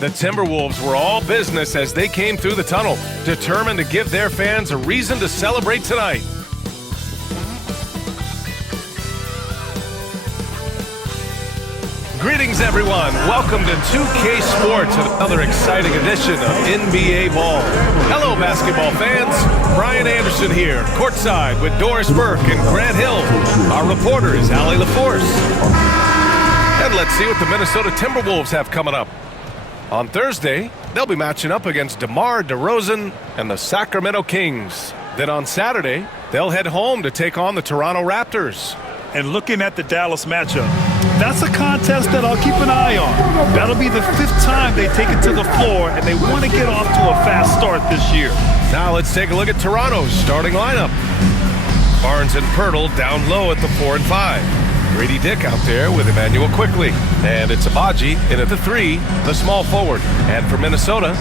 The Timberwolves were all business as they came through the tunnel, determined to give their fans a reason to celebrate tonight. Greetings, everyone. Welcome to 2K Sports, another exciting edition of NBA Ball. Hello, basketball fans. Brian Anderson here, courtside with Doris Burke and Grant Hill. Our reporter is Allie LaForce. And let's see what the Minnesota Timberwolves have coming up. On Thursday, they'll be matching up against DeMar DeRozan and the Sacramento Kings. Then on Saturday, they'll head home to take on the Toronto Raptors. And looking at the Dallas matchup, that's a contest that I'll keep an eye on. That'll be the 5th time they take it to the floor, and they want to get off to a fast start this year. Now let's take a look at Toronto's starting lineup. Barnes and Pirtle down low at the 4 and 5. Grady Dick out there with Emmanuel Quickly. And it's Abaji in at the 3, the small forward. And for Minnesota,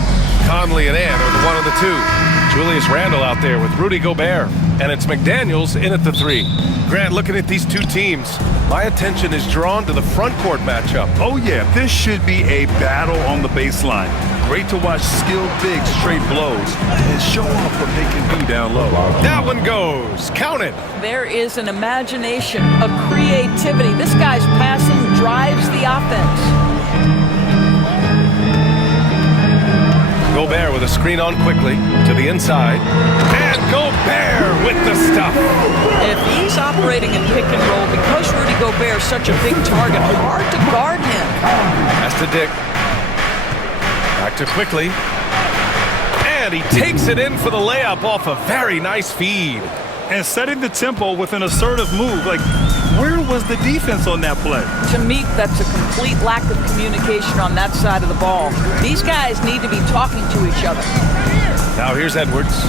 Conley and Ann are the 1 and the 2. Julius Randle out there with Rudy Gobert. And it's McDaniels in at the 3. Grant, looking at these two teams, my attention is drawn to the front court matchup. Oh yeah, this should be a battle on the baseline. Great to watch skilled bigs straight blows and show off what they can do down low. That one goes. Count it. There is an imagination, a creativity. This guy's passing drives the offense. Gobert with a screen on quickly to the inside. And Gobert with the stuff. If he's operating in pick and roll, because Rudy Gobert is such a big target, hard to guard him. That's to Dick. Back to Quickly. And he takes it in for the layup off a very nice feed. And setting the tempo with an assertive move. Like, where was the defense on that play? To me, that's a complete lack of communication on that side of the ball. These guys need to be talking to each other. Now here's Edwards.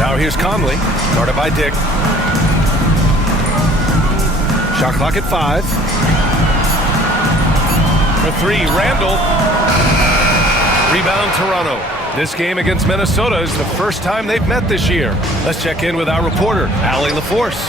Now here's Conley, guarded by Dick. Shot clock at 5. For 3, Randle. Rebound, Toronto. This game against Minnesota is the first time they've met this year. Let's check in with our reporter, Allie LaForce.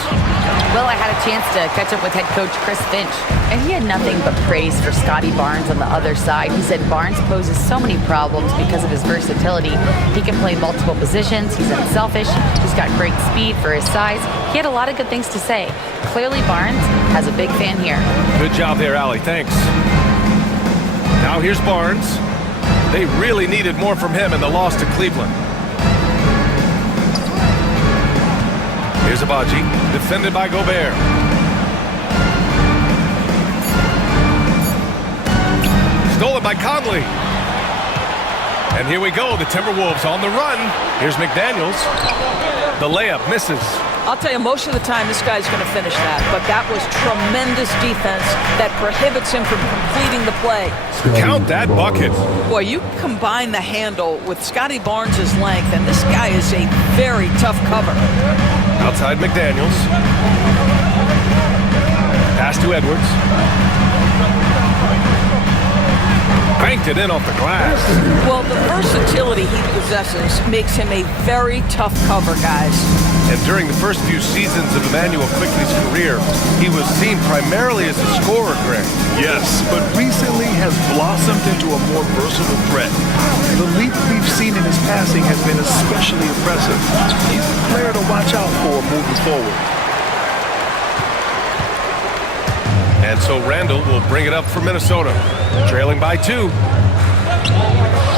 Well, I had a chance to catch up with head coach Chris Finch, and he had nothing but praise for Scotty Barnes on the other side. He said Barnes poses so many problems because of his versatility. He can play multiple positions, he's unselfish, he's got great speed for his size. He had a lot of good things to say. Clearly Barnes has a big fan here. Good job there, Allie. Thanks. Now here's Barnes. They really needed more from him in the loss to Cleveland. Here's Abaji, defended by Gobert. Stolen by Conley. And here we go, the Timberwolves on the run. Here's McDaniels. The layup misses. I'll tell you, most of the time this guy's going to finish that, but that was tremendous defense that prohibits him from completing the play. Count that bucket. Boy, you combine the handle with Scotty Barnes' length, and this guy is a very tough cover. Outside McDaniels. Pass to Edwards. Banked it in off the glass. Well, the versatility he possesses makes him a very tough cover, guys. And during the first few seasons of Emmanuel Quickly's career, he was seen primarily as a scorer, Greg. Yes, but recently has blossomed into a more versatile threat. The leap we've seen in his passing has been especially impressive. He's a player to watch out for moving forward. And so Randle will bring it up for Minnesota, trailing by 2.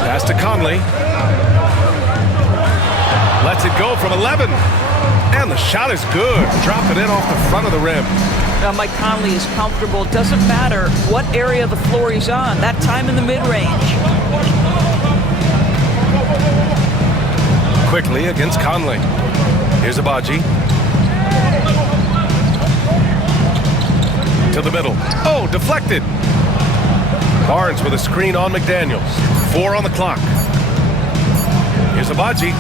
Pass to Conley. Lets it go from 11. And the shot is good. Drop it in off the front of the rim. Now, Mike Conley is comfortable. Doesn't matter what area of the floor he's on. That time in the mid-range. Quickly against Conley. Here's Abaji. To the middle. Oh, deflected. Barnes with a screen on McDaniels. 4 on the clock. Here's Abaji.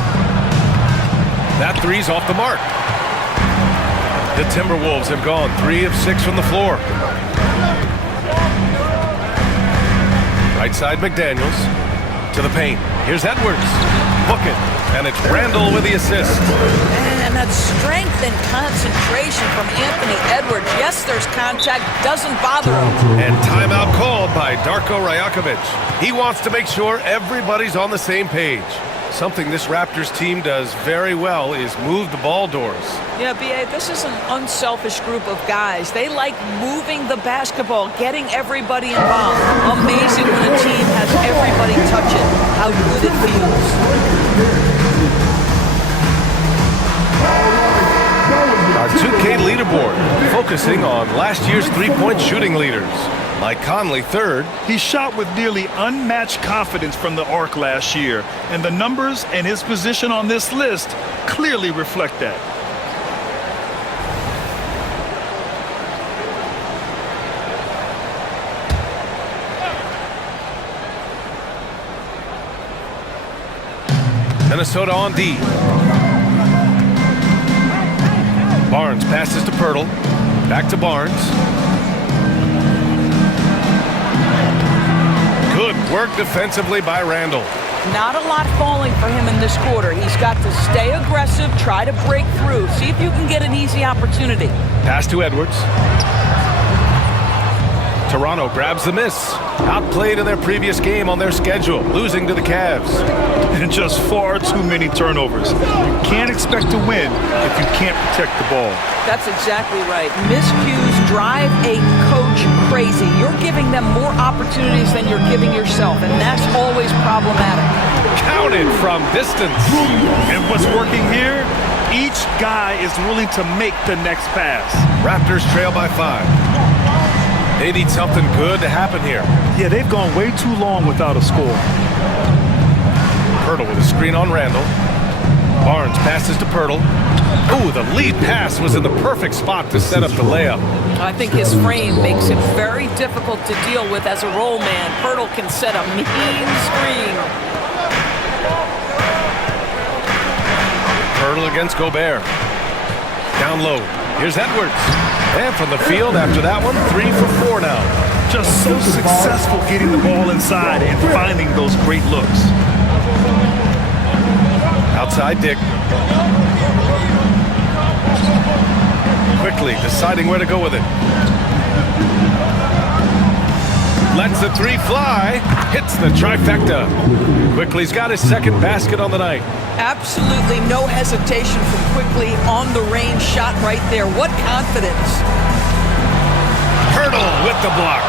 That 3's off the mark. The Timberwolves have gone 3 of 6 from the floor. Right side McDaniels to the paint. Here's Edwards. Book it. And it's Randle with the assist. And that strength and concentration from Anthony Edwards. Yes, there's contact, doesn't bother him. And timeout called by Darko Rajakovic. He wants to make sure everybody's on the same page. Something this Raptors team does very well is move the ball doors. Yeah, B.A., this is an unselfish group of guys. They like moving the basketball, getting everybody involved. Amazing when a team has everybody touch it, how good it feels. Our 2K leaderboard, focusing on last year's three-point shooting leaders. Mike Conley, third. He shot with nearly unmatched confidence from the arc last year, and the numbers and his position on this list clearly reflect that. Minnesota on D. Barnes passes to Pirtle. Back to Barnes. Good work defensively by Randall. Not a lot falling for him in this quarter. He's got to stay aggressive, try to break through. See if you can get an easy opportunity. Pass to Edwards. Toronto grabs the miss. Outplayed in their previous game on their schedule, losing to the Cavs. And just far too many turnovers. You can't expect to win if you can't protect the ball. That's exactly right. Miscues drive a coach crazy. You're giving them more opportunities than you're giving yourself, and that's always problematic. Counted from distance. And what's working here? Each guy is willing to make the next pass. Raptors trail by 5. They need something good to happen here. Yeah, they've gone way too long without a score. Pirtle with a screen on Randall. Barnes passes to Pirtle. Ooh, the lead pass was in the perfect spot to set up the layup. I think his frame makes it very difficult to deal with as a roll man. Pirtle can set a mean screen. Pirtle against Gobert. Down low. Here's Edwards. And from the field after that one, 3 for 4 now. Just so successful getting the ball inside and finding those great looks. Outside Dick. Quickly deciding where to go with it. Lets the 3 fly. Hits the trifecta. Quickly's got his second basket on the night. Absolutely no hesitation from Quickly on the range shot right there. What confidence. Pirtle with the block.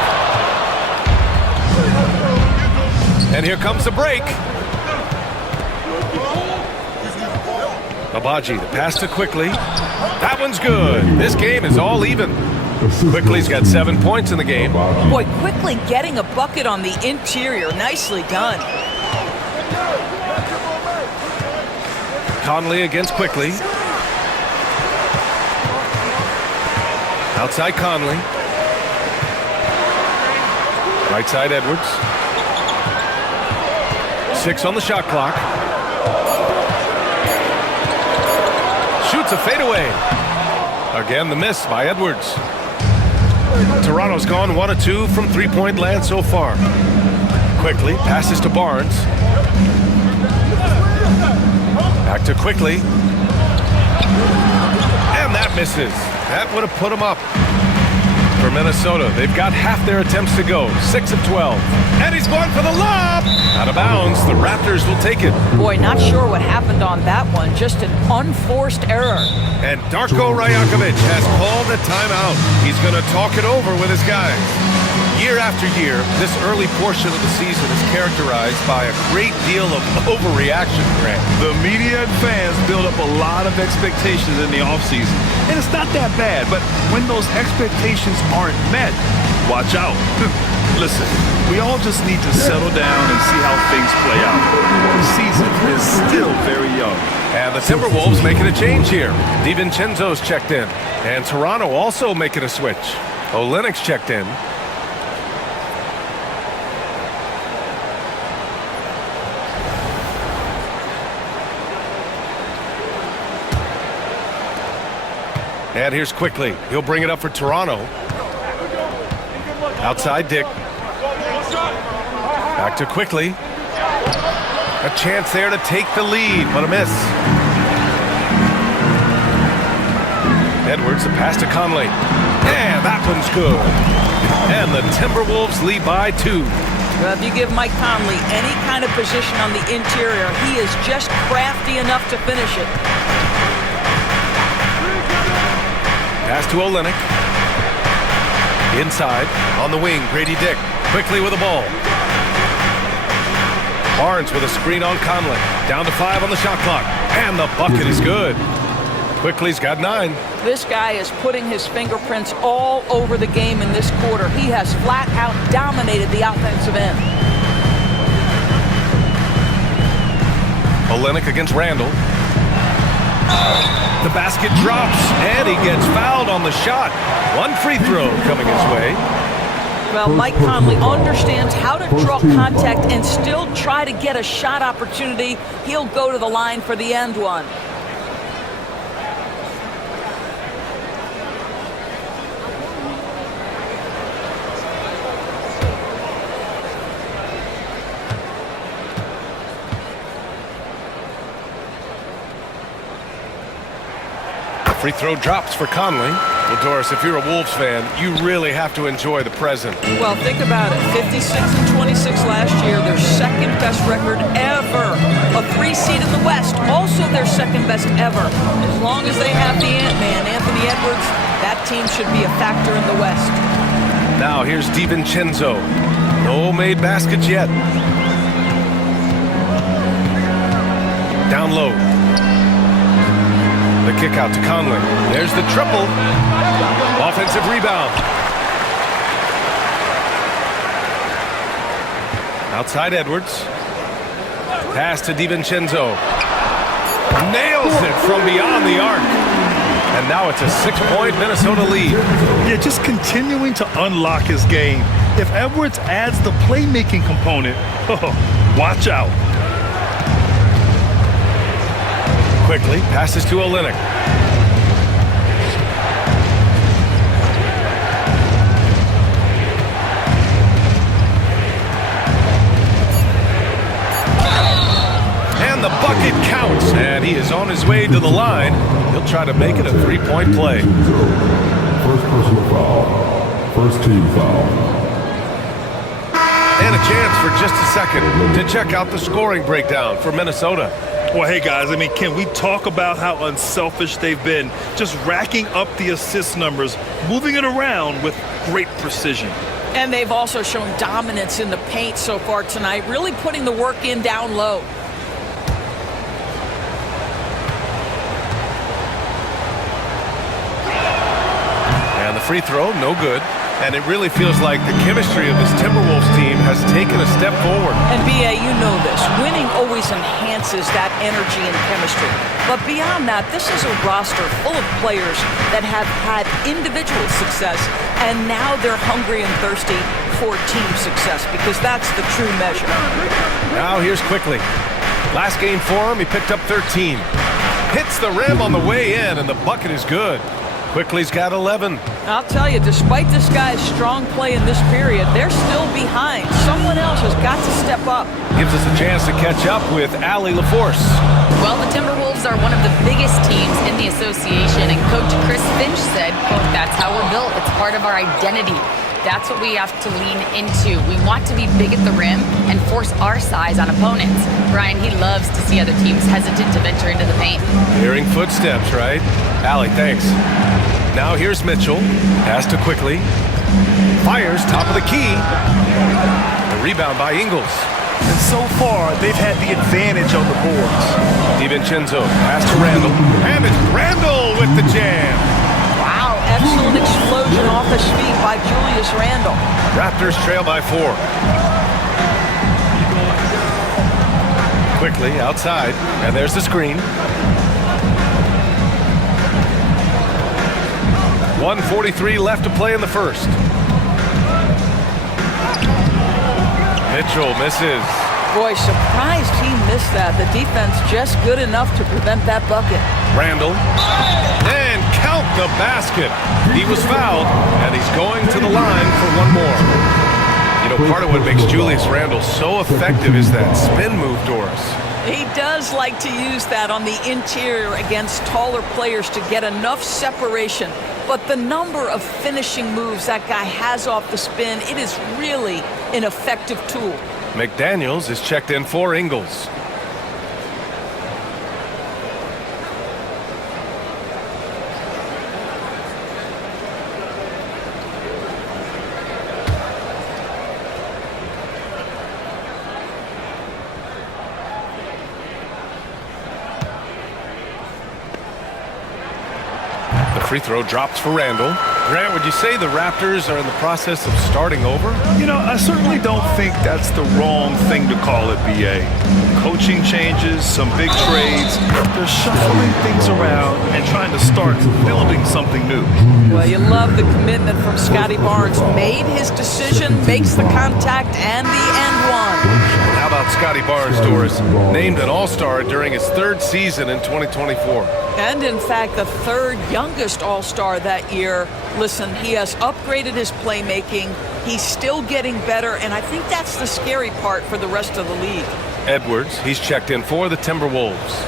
And here comes the break. Abaji, the pass to Quickly. That one's good. This game is all even. Quickly's got 7 points in the game. Boy, Quickly getting a bucket on the interior. Nicely done. Conley against Quickly. Outside Conley. Right side Edwards. 6 on the shot clock. Shoots a fadeaway. Again, the miss by Edwards. Toronto's gone 1 of 2 from three-point land so far. Quickly passes to Barnes. Back to Quickly. And that misses. That would have put him up. For Minnesota, they've got half their attempts to go. 6 of 12. And he's going for the lob. Out of bounds. The Raptors will take it. Boy, not sure what happened on that one. Just an unforced error. And Darko Rajakovic has called a timeout. He's going to talk it over with his guys. Year after year, this early portion of the season is characterized by a great deal of overreaction, Grant. The media and fans build up a lot of expectations in the offseason. And it's not that bad, but when those expectations aren't met, watch out. Listen, we all just need to settle down and see how things play out. The season is still very young. And the Timberwolves making a change here. DiVincenzo's checked in. And Toronto also making a switch. Lynx checked in. And here's Quickly. He'll bring it up for Toronto. Outside Dick. Back to Quickly. A chance there to take the lead, but a miss. Edwards, a pass to Conley. And that one's good. And the Timberwolves lead by 2. Well, if you give Mike Conley any kind of position on the interior, he is just crafty enough to finish it. Pass to Olynyk. Inside, on the wing, Grady Dick, quickly with the ball. Barnes with a screen on Conley. Down to 5 on the shot clock. And the bucket is good. Quickly's got 9. This guy is putting his fingerprints all over the game in this quarter. He has flat out dominated the offensive end. Olynyk against Randall. The basket drops, and he gets fouled on the shot. 1 free throw coming his way. Well, Mike Conley understands how to draw contact and still try to get a shot opportunity. He'll go to the line for the end one. Free throw drops for Conley. Well, Doris, if you're a Wolves fan, you really have to enjoy the present. Well, think about it. 56-26 last year, their second best record ever. A 3 seed in the West, also their second best ever. As long as they have the Ant-Man, Anthony Edwards, that team should be a factor in the West. Now here's DiVincenzo. No made baskets yet. Down low. The kick out to Conley. There's the triple. Offensive rebound. Outside Edwards. Pass to DiVincenzo. Nails it from beyond the arc. And now it's a 6-point Minnesota lead. Yeah, just continuing to unlock his game. If Edwards adds the playmaking component, watch out. Quickly passes to Olynyk. And the bucket counts, and he is on his way to the line. He'll try to make it a 3-point play. First personal foul. First team foul. And a chance for just a second to check out the scoring breakdown for Minnesota. Well, hey, guys, I mean, can we talk about how unselfish they've been? Just racking up the assist numbers, moving it around with great precision. And they've also shown dominance in the paint so far tonight, really putting the work in down low. And the free throw, no good. And it really feels like the chemistry of this Timberwolves team has taken a step forward. And B.A., you know this. Winning always enhances that energy and chemistry. But beyond that, this is a roster full of players that have had individual success, and now they're hungry and thirsty for team success, because that's the true measure. Now here's Quickly. Last game for him, he picked up 13. Hits the rim on the way in, and the bucket is good. Quickly's got 11. I'll tell you, despite this guy's strong play in this period, they're still behind. Someone else has got to step up. Gives us a chance to catch up with Allie LaForce. Well, the Timberwolves are one of the biggest teams in the association, and Coach Chris Finch said, quote, "That's how we're built. It's part of our identity. That's what we have to lean into. We want to be big at the rim and force our size on opponents." Brian, he loves to see other teams hesitant to venture into the paint. Hearing footsteps, right? Allie, thanks. Now here's Mitchell. Pass to Quickly. Fires top of the key. The rebound by Ingles. And so far, they've had the advantage on the boards. DiVincenzo. Pass to Randall. And it's Randall with the jam. Wow, excellent explosion off his feet by Julius Randle. Raptors trail by 4. Quickly outside. And there's the screen. 1:43 left to play in the first. Mitchell misses. Boy, surprised he missed that. The defense just good enough to prevent that bucket. Randall. And count the basket. He was fouled, and he's going to the line for one more. You know, part of what makes Julius Randle so effective is that spin move, Doris. He does like to use that on the interior against taller players to get enough separation. But the number of finishing moves that guy has off the spin, it is really an effective tool. McDaniels is checked in for Ingles. Free throw drops for Randall. Grant, would you say the Raptors are in the process of starting over? You know, I certainly don't think that's the wrong thing to call it, BA. Coaching changes, some big trades. They're shuffling things around and trying to start building something new. Well, you love the commitment from Scotty Barnes. Made his decision, makes the contact, and the end one. How about Scotty Barnes, Doris? Named an All-Star during his third season in 2024. And in fact, the third youngest All-Star that year. Listen, he has upgraded his playmaking. He's still getting better, and I think that's the scary part for the rest of the league. Edwards, he's checked in for the Timberwolves.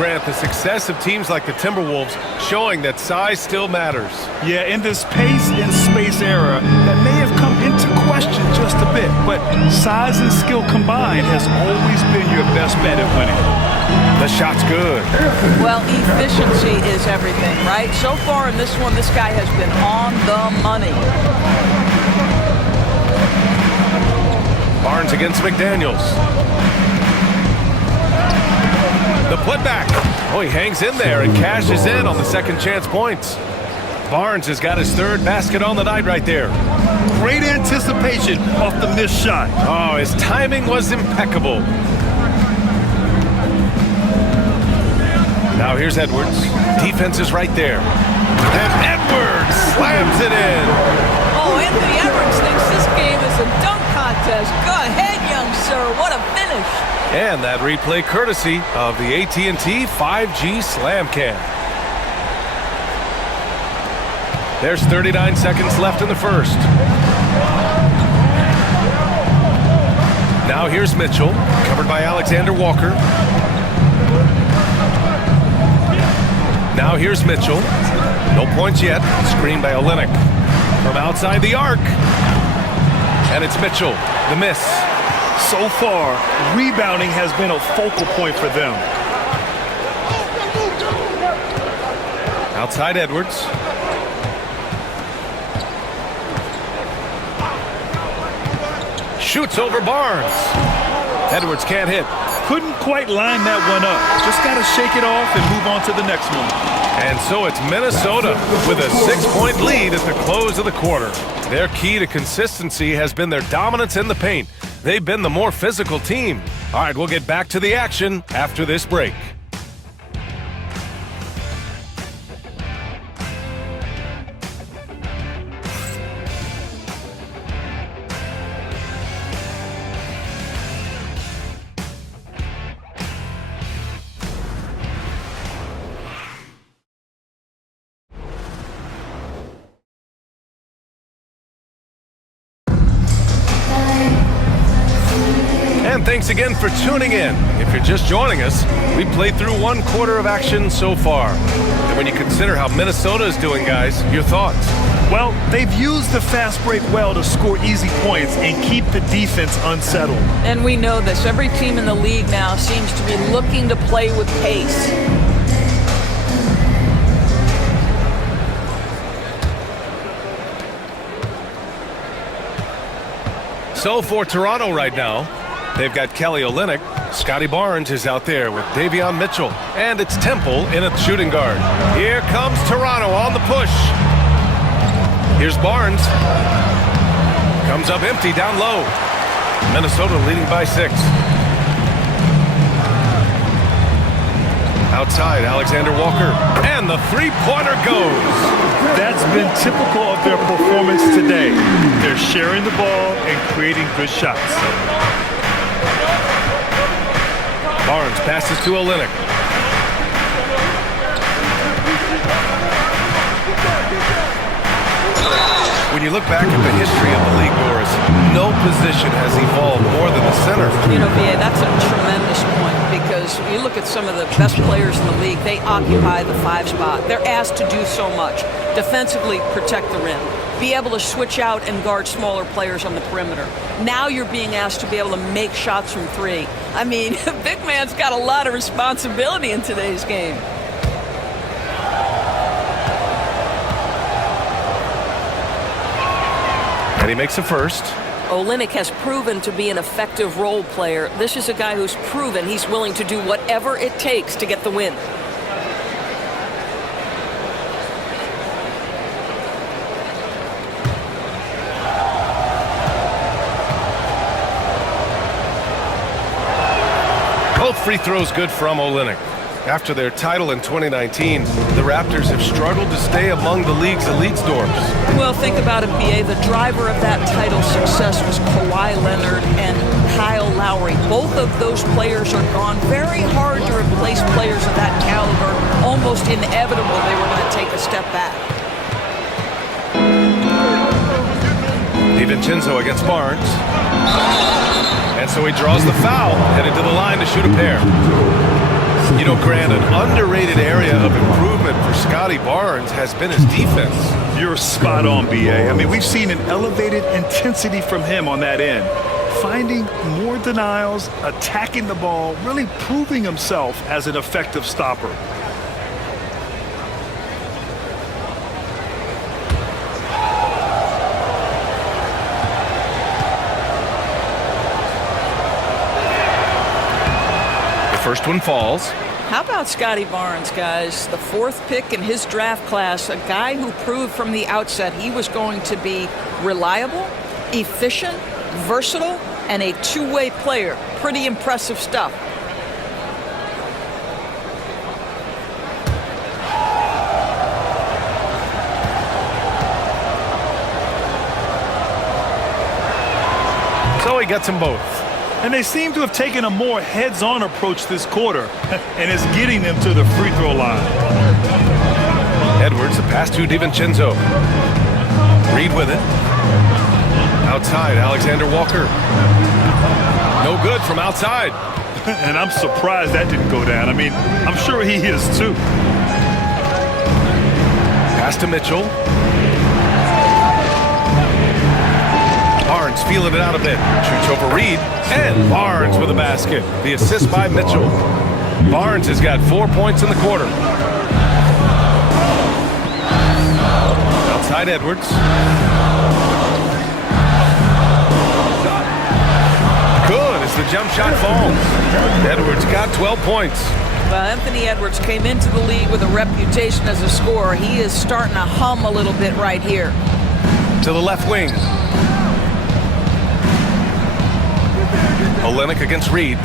Grant, the success of teams like the Timberwolves showing that size still matters. Yeah, in this pace and space era, that may have come into question just a bit, but size and skill combined has always been your best bet at winning. The shot's good. Well, efficiency is everything, right? So far in this one, this guy has been on the money. Barnes against McDaniels. The putback. Oh, he hangs in there and cashes in on the second chance points. Barnes has got his third basket on the night right there. Great anticipation off the missed shot. Oh, his timing was impeccable. Now here's Edwards. Defense is right there. And Edwards slams it in. Oh, Anthony Edwards thinks this game is a dunk contest. Go ahead, young sir. What a finish. And that replay courtesy of the AT&T 5G Slam Cam. There's 39 seconds left in the first. Now here's Mitchell, covered by Alexander Walker. Now here's Mitchell. No points yet. Screened by Olynyk. From outside the arc. And it's Mitchell. The miss. So far, rebounding has been a focal point for them. Outside Edwards. Shoots over Barnes. Edwards can't hit. Couldn't quite line that one up. Just got to shake it off and move on to the next one. And so it's Minnesota with a 6-point lead at the close of the quarter. Their key to consistency has been their dominance in the paint. They've been the more physical team. All right, we'll get back to the action after this break. And thanks again for tuning in. If you're just joining us, we played through one quarter of action so far. And when you consider how Minnesota is doing, guys, your thoughts? Well, they've used the fast break well to score easy points and keep the defense unsettled. And we know this. Every team in the league now seems to be looking to play with pace. So for Toronto right now, they've got Kelly Olynyk. Scotty Barnes is out there with Davion Mitchell. And it's Temple in at shooting guard. Here comes Toronto on the push. Here's Barnes. Comes up empty down low. Minnesota leading by 6. Outside, Alexander Walker. And the three-pointer goes. That's been typical of their performance today. They're sharing the ball and creating good shots. Barnes passes to Olynyk. When you look back at the history of the league, Doris, no position has evolved more than the center. You know, BA, that's a tremendous point because you look at some of the best players in the league, they occupy the 5 spot. They're asked to do so much. Defensively, protect the rim. Be able to switch out and guard smaller players on the perimeter. Now you're being asked to be able to make shots from 3. I mean, big man's got a lot of responsibility in today's game. And he makes a first. Olynyk has proven to be an effective role player. This is a guy who's proven he's willing to do whatever it takes to get the win. Both free throws good from Olynyk. After their title in 2019, the Raptors have struggled to stay among the league's elite dwarfs. Well, think about it, BA. The driver of that title success was Kawhi Leonard and Kyle Lowry. Both of those players are gone. Very hard to replace players of that caliber. Almost inevitable they were going to take a step back. DiVincenzo against Barnes. And so he draws the foul, headed to the line to shoot a pair. You know, Grant, an underrated area of improvement for Scotty Barnes has been his defense. You're spot on, BA. I mean, we've seen an elevated intensity from him on that end. Finding more denials, attacking the ball, really proving himself as an effective stopper. First one falls. How about Scotty Barnes, guys? The 4th pick in his draft class, a guy who proved from the outset he was going to be reliable, efficient, versatile, and a two-way player. Pretty impressive stuff. So he gets them both. And they seem to have taken a more heads-on approach this quarter, and it's getting them to the free throw line. Edwards, a pass to DiVincenzo. Reed with it. Outside, Alexander Walker. No good from outside. And I'm surprised that didn't go down. I mean, I'm sure he is too. Pass to Mitchell. Barnes feeling it out a bit. Shoots over Reed. And Barnes with a basket. The assist by Mitchell. Barnes has got 4 points in the quarter. Outside Edwards. Good as the jump shot falls. Edwards got 12 points. Well, Anthony Edwards came into the league with a reputation as a scorer. He is starting to hum a little bit right here. To the left wing. Olynyk against Reed.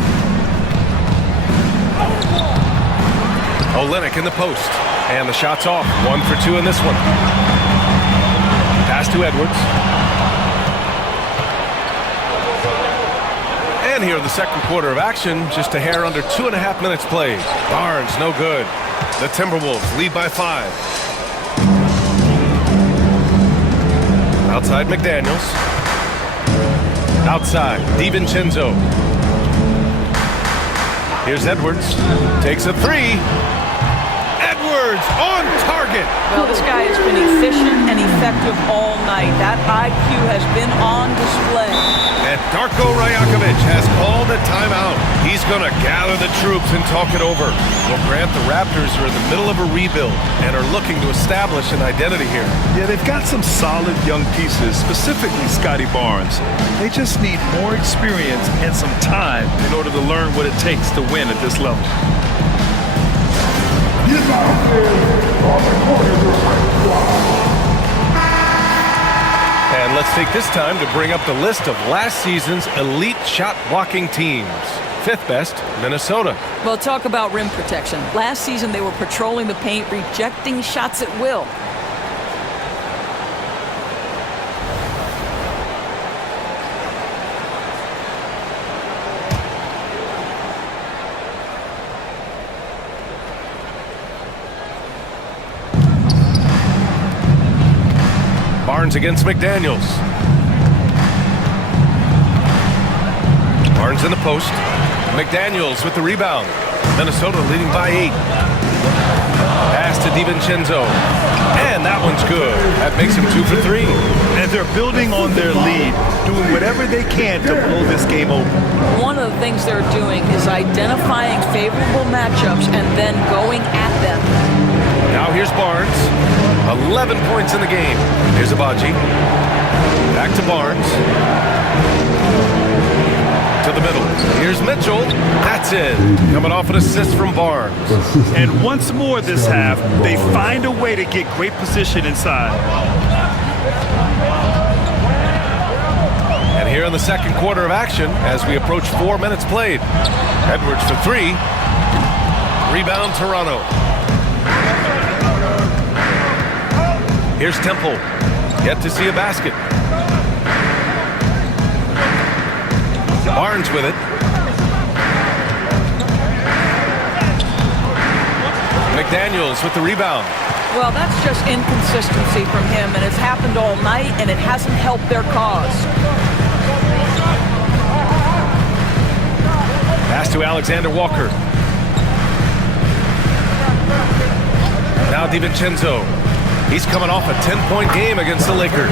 Olynyk in the post. And the shot's off. 1 for 2 in this one. Pass to Edwards. And here in the second quarter of action, just a hair under 2.5 minutes played. Barnes, no good. The Timberwolves lead by 5. Outside McDaniels. Outside, DiVincenzo. Here's Edwards. Takes a 3. Edwards on target. Well, this guy has been efficient and effective all night. That IQ has been on display. And Darko Rajakovic has called a timeout. He's going to gather the troops and talk it over. Well, Grant, the Raptors are in the middle of a rebuild and are looking to establish an identity here. Yeah, they've got some solid young pieces, specifically Scotty Barnes. They just need more experience and some time in order to learn what it takes to win at this level. And let's take this time to bring up the list of last season's elite shot blocking teams. 5th best, Minnesota. Well, talk about rim protection. Last season, they were patrolling the paint, rejecting shots at will. Barnes against McDaniels. Barnes in the post. McDaniels with the rebound. Minnesota leading by 8. Pass to DiVincenzo. And that one's good. That makes him 2 for 3. And they're building on their lead, doing whatever they can to blow this game open. One of the things they're doing is identifying favorable matchups and then going at them. Now here's Barnes. 11 points in the game. Here's Abaji. Back to Barnes. To the middle. Here's Mitchell. That's it. Coming off an assist from Barnes. And once more this half, they find a way to get great position inside. And here in the second quarter of action, as we approach 4 minutes played. Edwards for 3. Rebound Toronto. Here's Temple. Yet to see a basket. Barnes with it. McDaniels with the rebound. Well, that's just inconsistency from him, and it's happened all night, and it hasn't helped their cause. Pass to Alexander Walker. Now DiVincenzo. He's coming off a 10-point game against the Lakers.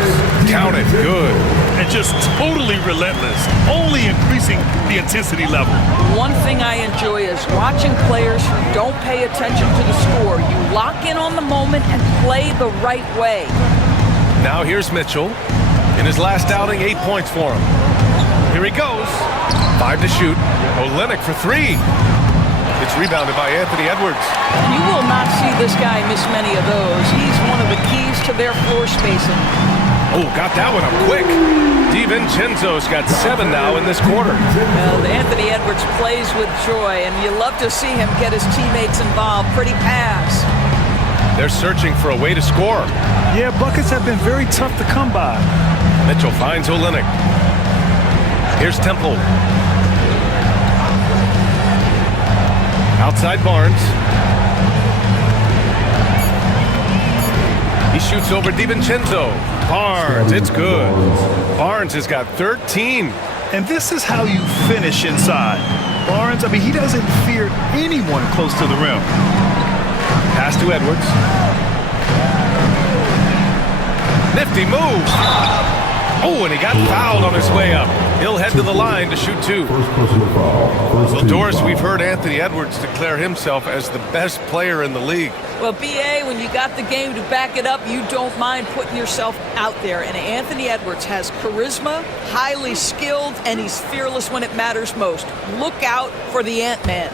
Count it. Good. And just totally relentless, only increasing the intensity level. One thing I enjoy is watching players who don't pay attention to the score. You lock in on the moment and play the right way. Now here's Mitchell. In his last outing, 8 points for him. Here he goes. 5 to shoot. Olynyk for 3. It's rebounded by Anthony Edwards. You will not see this guy miss many of those. He's one of the keys to their floor spacing. Oh, got that one up quick. DiVincenzo's got 7 now in this quarter. Well, Anthony Edwards plays with joy, and you love to see him get his teammates involved. Pretty pass. They're searching for a way to score. Yeah, buckets have been very tough to come by. Mitchell finds Olynyk. Here's Temple. Outside Barnes. He shoots over DiVincenzo. Barnes, it's good. Barnes has got 13. And this is how you finish inside. Barnes, I mean, he doesn't fear anyone close to the rim. Pass to Edwards. Nifty move. Oh, and he got fouled on his way up. He'll head to the line to shoot 2. First personal foul. Well, Doris, we've heard Anthony Edwards declare himself as the best player in the league. Well, BA, when you got the game to back it up, you don't mind putting yourself out there. And Anthony Edwards has charisma, highly skilled, and he's fearless when it matters most. Look out for the Ant-Man.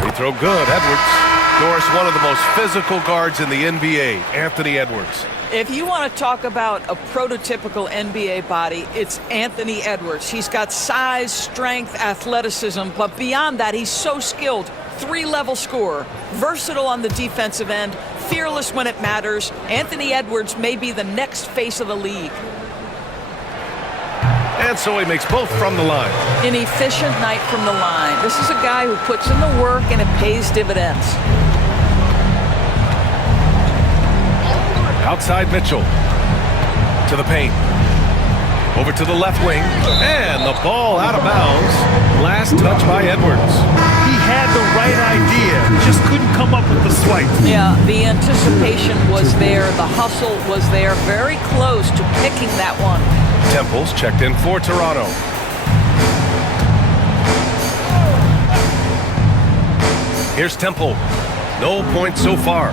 Free throw good, Edwards. Doris, one of the most physical guards in the NBA, Anthony Edwards. If you want to talk about a prototypical NBA body, it's Anthony Edwards. He's got size, strength, athleticism, but beyond that, he's so skilled. 3-level scorer, versatile on the defensive end, fearless when it matters. Anthony Edwards may be the next face of the league. And so he makes both from the line. An efficient night from the line. This is a guy who puts in the work and it pays dividends. Outside Mitchell. To the paint. Over to the left wing. And the ball out of bounds. Last touch by Edwards. He had the right idea, just couldn't come up with the swipe. Yeah, the anticipation was there. The hustle was there. Very close to picking that one. Temple's checked in for Toronto. Here's Temple. No points so far.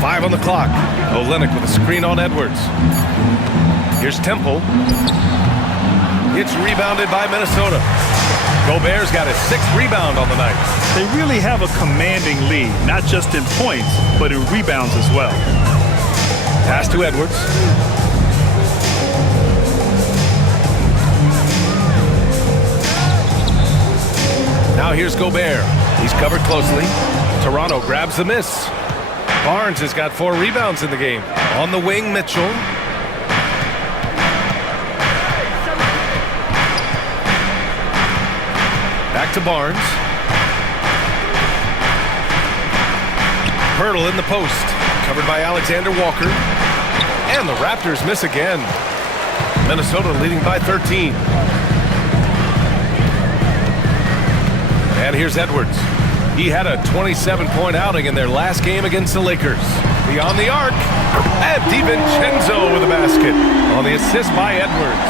5 on the clock. Olynyk with a screen on Edwards. Here's Temple. It's rebounded by Minnesota. Gobert's got his 6th rebound on the night. They really have a commanding lead, not just in points, but in rebounds as well. Pass to Edwards. Now here's Gobert. He's covered closely. Toronto grabs the miss. Barnes has got 4 rebounds in the game. On the wing, Mitchell. Back to Barnes. Pirtle in the post. Covered by Alexander Walker. And the Raptors miss again. Minnesota leading by 13. And here's Edwards. He had a 27-point outing in their last game against the Lakers. Beyond the arc. And DiVincenzo with a basket on the assist by Edwards.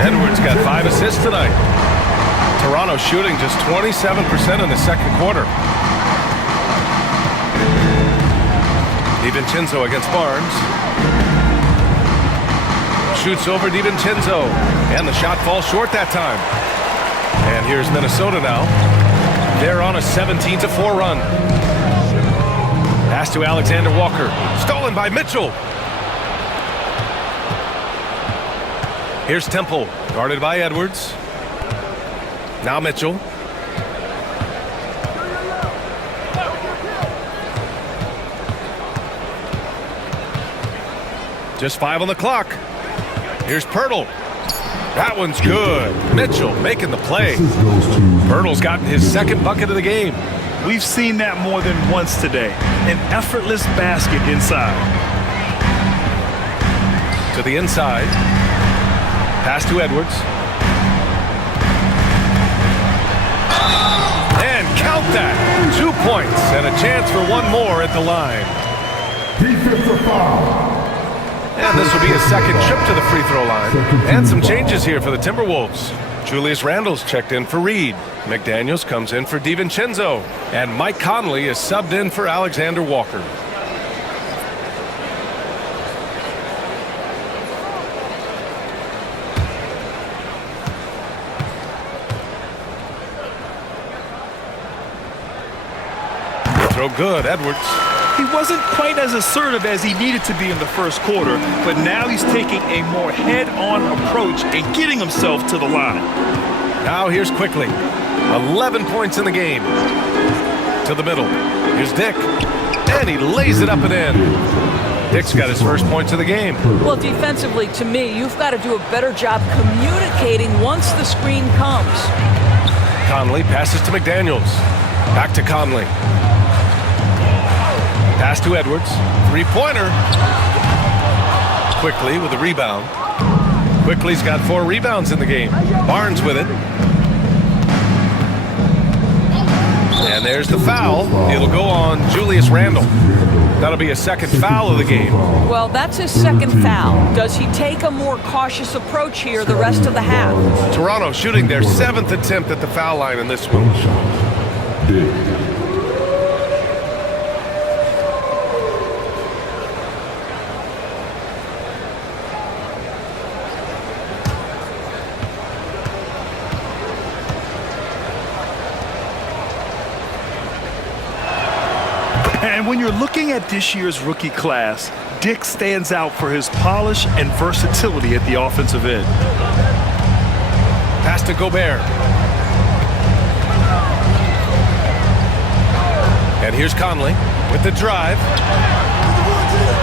Edwards got 5 assists tonight. Toronto shooting just 27% in the second quarter. DiVincenzo against Barnes. Shoots over DiVincenzo. And the shot falls short that time. And here's Minnesota now. They're on a 17-4 run. Pass to Alexander Walker. Stolen by Mitchell. Here's Temple. Guarded by Edwards. Now Mitchell. Just 5 on the clock. Here's Pirtle. That one's good. Mitchell making the play. Pirtle's gotten his second bucket of the game. We've seen that more than once today. An effortless basket inside. To the inside. Pass to Edwards. And count that. 2 points and a chance for one more at the line. Defensive foul. And this will be a second trip to the free throw line. And some changes here for the Timberwolves. Julius Randle's checked in for Reed. McDaniels comes in for DiVincenzo. And Mike Conley is subbed in for Alexander Walker. Throw good, Edwards. He wasn't quite as assertive as he needed to be in the first quarter, but now he's taking a more head-on approach and getting himself to the line. Now here's Quickly. 11 points in the game. To the middle. Here's Dick. And he lays it up and in. Dick's got his first points of the game. Well, defensively, to me, you've got to do a better job communicating once the screen comes. Conley passes to McDaniels. Back to Conley. Pass to Edwards. Three-pointer. Quickly with the rebound. Quickly's got 4 rebounds in the game. Barnes with it. And there's the foul. It'll go on Julius Randle. That'll be a second foul of the game. Well, that's his second foul. Does he take a more cautious approach here the rest of the half? Toronto shooting their 7th attempt at the foul line in this one. Dick. And when you're looking at this year's rookie class, Dick stands out for his polish and versatility at the offensive end. Pass to Gobert. And here's Conley with the drive.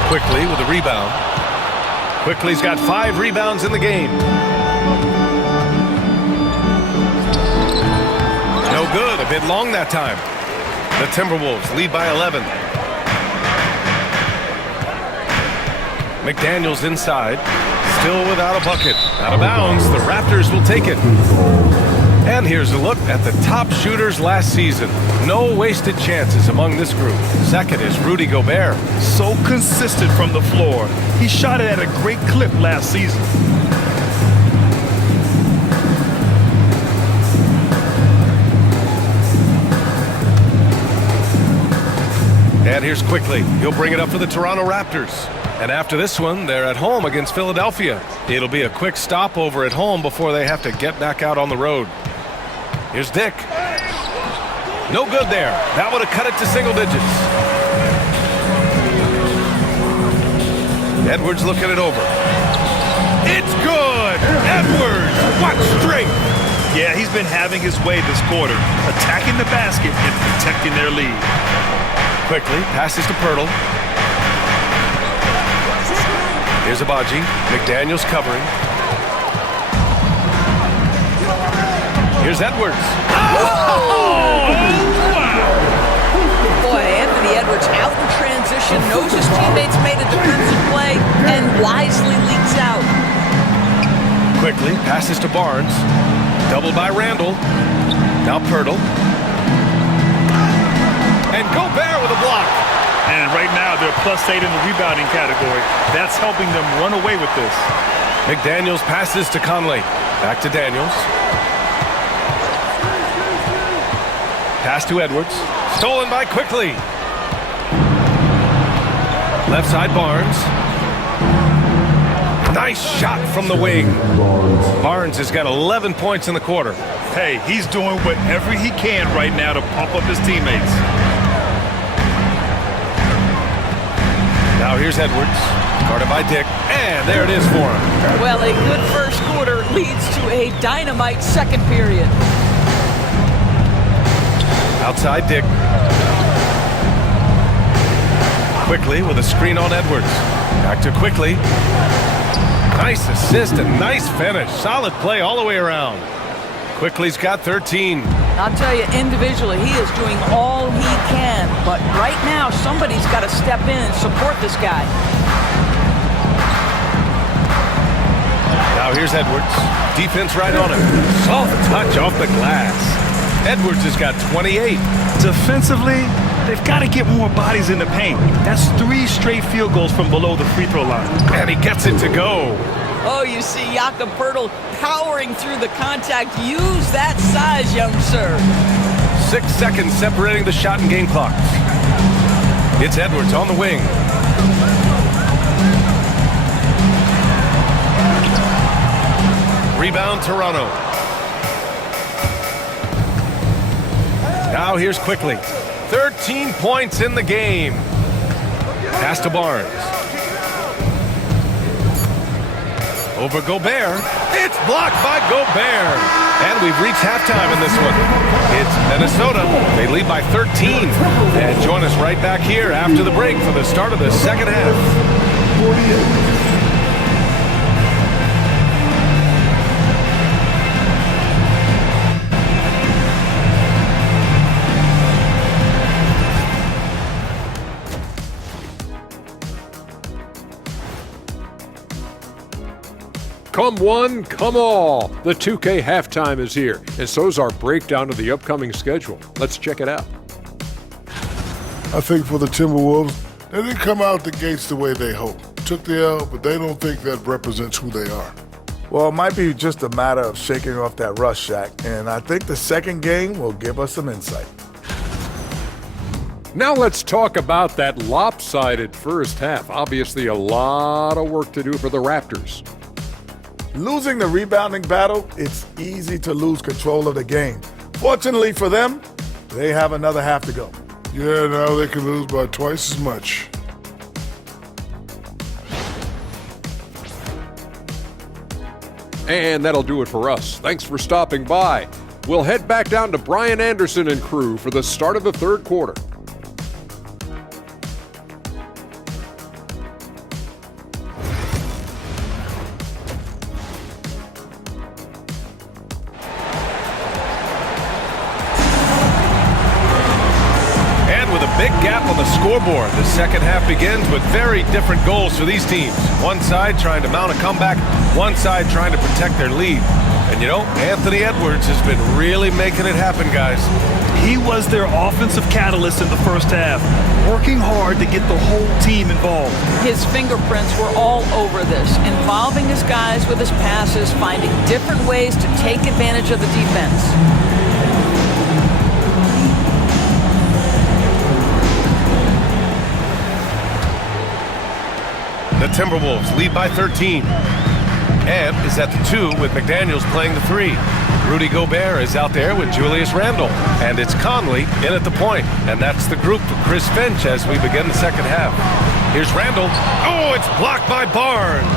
Quickly with the rebound. Quickly's got 5 rebounds in the game. No good, a bit long that time. The Timberwolves lead by 11. McDaniels inside, still without a bucket. Out of bounds, the Raptors will take it. And here's a look at the top shooters last season. No wasted chances among this group. Second is Rudy Gobert. So consistent from the floor. He shot it at a great clip last season. And here's Quickly. He'll bring it up for the Toronto Raptors. And after this one, they're at home against Philadelphia. It'll be a quick stopover at home before they have to get back out on the road. Here's Dick. No good there. That would have cut it to single digits. Edwards looking it over. It's good! Edwards! What strength! Yeah, he's been having his way this quarter, attacking the basket and protecting their lead. Quickly passes to Pirtle. Here's Abaji. McDaniels covering. Here's Edwards. Boy, Anthony Edwards out in transition, knows his teammates made a defensive play, and wisely leaks out. Quickly passes to Barnes. Doubled by Randall. Now Pirtle. And Gobert with a block. And right now, they're +8 in the rebounding category. That's helping them run away with this. McDaniels passes to Conley. Back to Daniels. Pass to Edwards. Stolen by Quickly. Left side Barnes. Nice shot from the wing. Barnes has got 11 points in the quarter. Hey, he's doing whatever he can right now to pump up his teammates. Now here's Edwards. Guarded by Dick. And there it is for him. Well, a good first quarter leads to a dynamite second period. Outside Dick. Quickly with a screen on Edwards. Back to Quickly. Nice assist and nice finish. Solid play all the way around. Quickly's got 13. I'll tell you, individually, he is doing all he can. But right now, somebody's got to step in and support this guy. Now here's Edwards. Defense right on him. Soft touch off the glass. Edwards has got 28. Defensively, they've got to get more bodies in the paint. That's 3 straight field goals from below the free throw line. And he gets it to go. Oh, you see Jakob Poeltl powering through the contact. Use that size, young sir. 6 seconds separating the shot and game clocks. It's Edwards on the wing. Rebound Toronto. Now here's Quickly. 13 points in the game. Pass to Barnes. Over Gobert. It's blocked by Gobert. And we've reached halftime in this one. It's Minnesota. They lead by 13. And join us right back here after the break for the start of the second half. 48. Come one, come all. The 2K halftime is here, and so's our breakdown of the upcoming schedule. Let's check it out. I think for the Timberwolves, they didn't come out the gates the way they hoped. Took the L, but they don't think that represents who they are. Well, it might be just a matter of shaking off that rust, Shaq, and I think the second game will give us some insight. Now let's talk about that lopsided first half. Obviously, a lot of work to do for the Raptors. Losing the rebounding battle, it's easy to lose control of the game. Fortunately for them, they have another half to go. Yeah, now they can lose by twice as much. And that'll do it for us. Thanks for stopping by. We'll head back down to Brian Anderson and crew for the start of the third quarter. Big gap on the scoreboard. The second half begins with very different goals for these teams. One side trying to mount a comeback, one side trying to protect their lead. And you know, Anthony Edwards has been really making it happen, guys. He was their offensive catalyst in the first half, working hard to get the whole team involved. His fingerprints were all over this, involving his guys with his passes, finding different ways to take advantage of the defense. The Timberwolves lead by 13. Ebb is at the 2 with McDaniels playing the 3. Rudy Gobert is out there with Julius Randle. And it's Conley in at the point. And that's the group for Chris Finch as we begin the second half. Here's Randle. Oh, it's blocked by Barnes.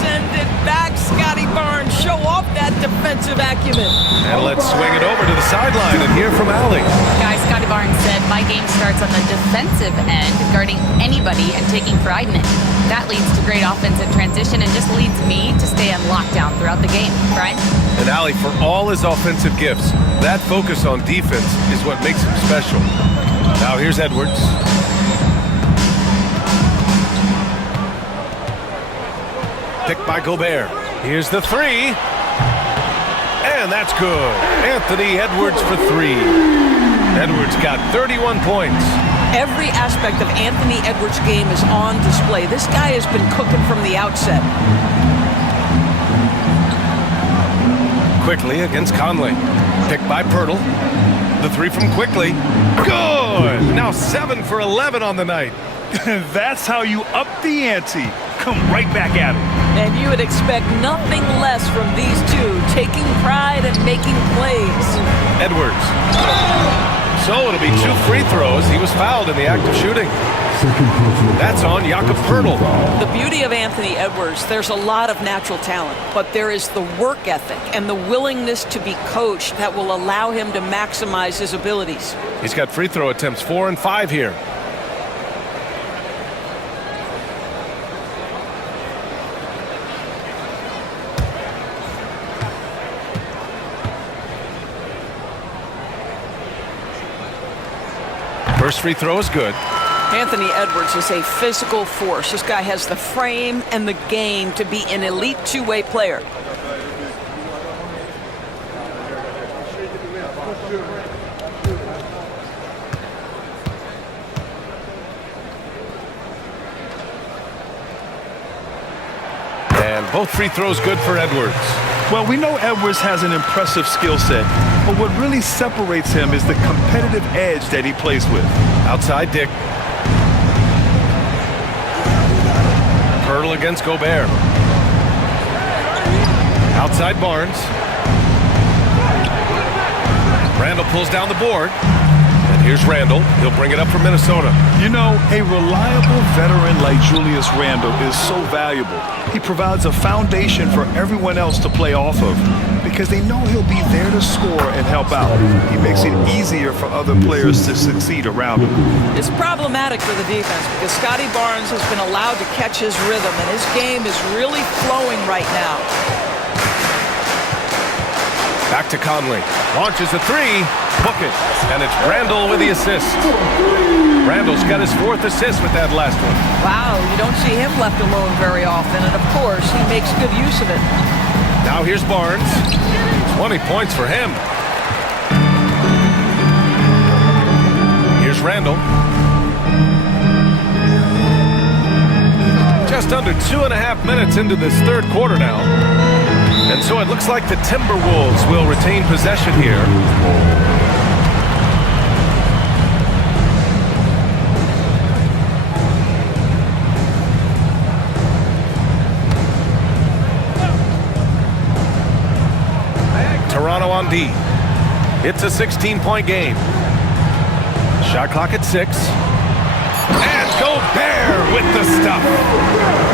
Send it back, Scotty Barnes. Show off that defensive acumen. And let's swing it over to the sideline and hear from Allie. Guys, Scotty Barnes said, my game starts on the defensive end, guarding anybody and taking pride in it. That leads to great offensive transition and just leads me to stay on lockdown throughout the game. Brian? And Allie, for all his offensive gifts, that focus on defense is what makes him special. Now here's Edwards. Picked by Gobert. Here's the three. And that's good. Anthony Edwards for three. Edwards got 31 points. Every aspect of Anthony Edwards' game is on display. This guy has been cooking from the outset. Quickly against Conley. Picked by Pirtle. The three from Quickly. Good! Now 7 for 11 on the night. That's how you up the ante. Come right back at him. And you would expect nothing less from these two, taking pride and making plays. Edwards. So it'll be 2 free throws. He was fouled in the act of shooting. That's on Jakob Poeltl. The beauty of Anthony Edwards, there's a lot of natural talent, but there is the work ethic and the willingness to be coached that will allow him to maximize his abilities. He's got free throw attempts 4 and 5 here. First free throw is good. Anthony Edwards is a physical force. This guy has the frame and the game to be an elite two-way player. And both free throws good for Edwards. Well, we know Edwards has an impressive skill set, but what really separates him is the competitive edge that he plays with. Outside Dick. Poeltl against Gobert. Outside Barnes. Randall pulls down the board. And here's Randall. He'll bring it up for Minnesota. You know, a reliable veteran like Julius Randle is so valuable. He provides a foundation for everyone else to play off of because they know he'll be there to score and help out. He makes it easier for other players to succeed around him. It's problematic for the defense because Scotty Barnes has been allowed to catch his rhythm, and his game is really flowing right now. Back to Conley. Launches a three. Book it. And it's Randall with the assist. Randall's got his 4th assist with that last one. Wow, you don't see him left alone very often, and of course, he makes good use of it. Now here's Barnes. 20 points for him. Here's Randall. Just under 2.5 minutes into this third quarter now. And so it looks like the Timberwolves will retain possession here. Toronto on D. It's a 16-point game. Shot clock at 6. And Gobert with the stuff.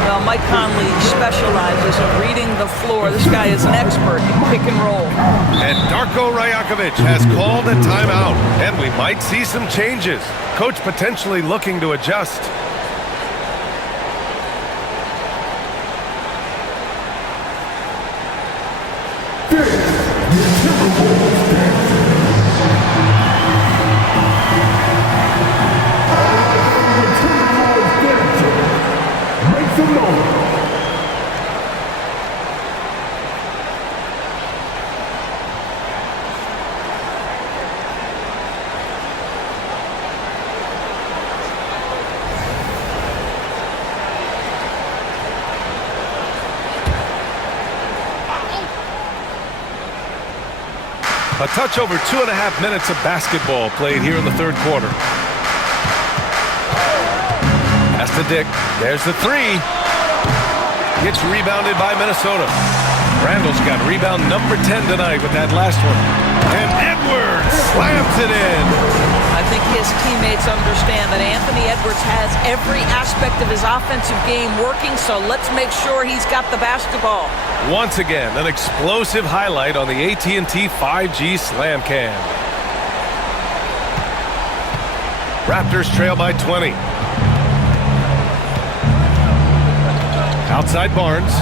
Well, Mike Conley specializes in reading the floor. This guy is an expert in pick and roll. And Darko Rajakovic has called a timeout. And we might see some changes. Coach potentially looking to adjust. A touch over 2.5 minutes of basketball played here in the third quarter. That's the Dick. There's the three. Gets rebounded by Minnesota. Randall's got rebound number 10 tonight with that last one. And Edwards slams it in. I think his teammates understand that Anthony Edwards has every aspect of his offensive game working, so let's make sure he's got the basketball. Once again, an explosive highlight on the AT&T 5G Slam Cam. Raptors trail by 20. Outside Barnes.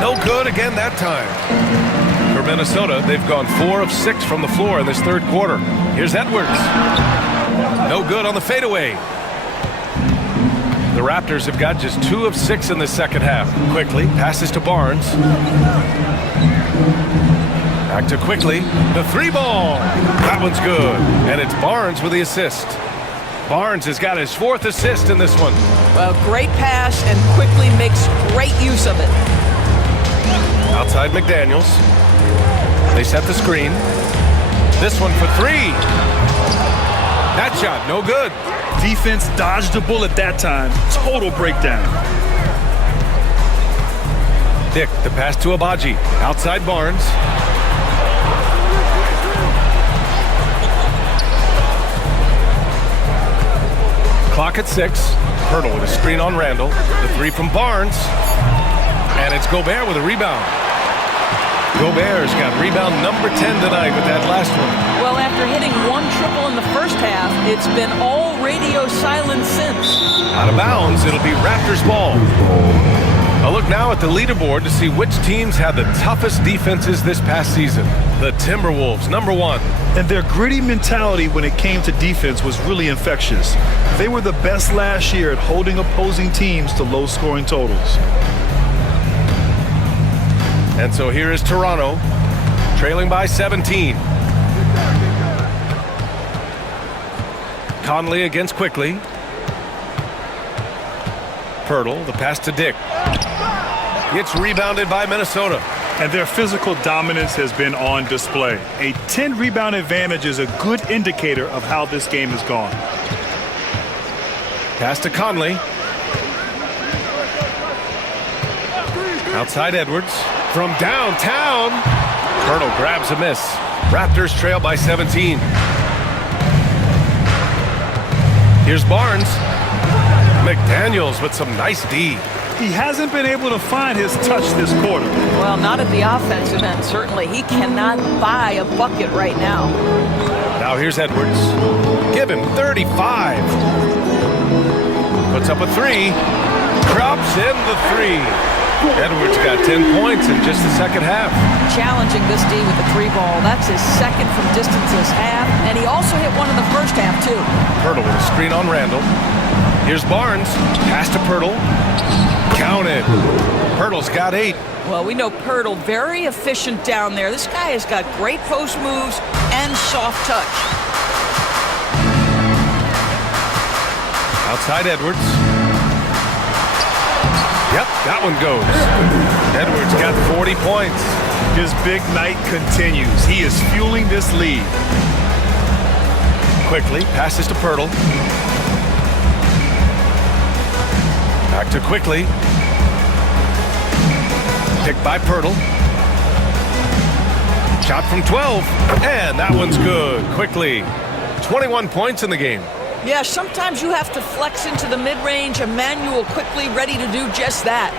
No good again that time. For Minnesota, they've gone 4 of 6 from the floor in this third quarter. Here's Edwards. No good on the fadeaway. The Raptors have got just 2 of 6 in the second half. Quickly passes to Barnes. Back to Quickly. The 3-ball. That one's good. And it's Barnes with the assist. Barnes has got his 4th assist in this one. Well, great pass, and Quickly makes great use of it. Outside McDaniels. They set the screen. This one for 3. That shot, no good. Defense dodged the bullet that time. Total breakdown. Dick, the pass to Abaji. Outside Barnes. Clock at 6. Hurdle with a screen on Randall. The 3 from Barnes. And it's Gobert with a rebound. Gobert's got rebound number 10 tonight with that last one. Well, after hitting 1 triple in the first half, it's been all radio silence since. Out of bounds, it'll be Raptors ball. A look now at the leaderboard to see which teams had the toughest defenses this past season. The Timberwolves, number 1. And their gritty mentality when it came to defense was really infectious. They were the best last year at holding opposing teams to low-scoring totals. And so here is Toronto, trailing by 17. Conley against Quickly. Pirtle, the pass to Dick. It's rebounded by Minnesota. And their physical dominance has been on display. A 10-rebound advantage is a good indicator of how this game has gone. Pass to Conley. Outside Edwards. From downtown. Pirtle grabs a miss. Raptors trail by 17. Here's Barnes. McDaniels with some nice D. He hasn't been able to find his touch this quarter. Well, not at the offensive end, certainly. He cannot buy a bucket right now. Now here's Edwards. Give him 35. Puts up a 3. Drops in the 3. Edwards got 10 points in just the second half. Challenging this D with the 3-ball. That's his second from distance this half. And he also hit one in the first half, too. Pirtle with a screen on Randall. Here's Barnes. Pass to Pirtle. Counted. Pirtle's got 8. Well, we know Pirtle very efficient down there. This guy has got great post moves and soft touch. Outside Edwards. Yep, that one goes. Edwards got 40 points. His big night continues. He is fueling this lead. Quickly passes to Pirtle. Back to Quickly. Picked by Pirtle. Shot from 12. And that one's good. Quickly. 21 points in the game. Yeah, sometimes you have to flex into the mid-range. Emmanuel Quickly ready to do just that.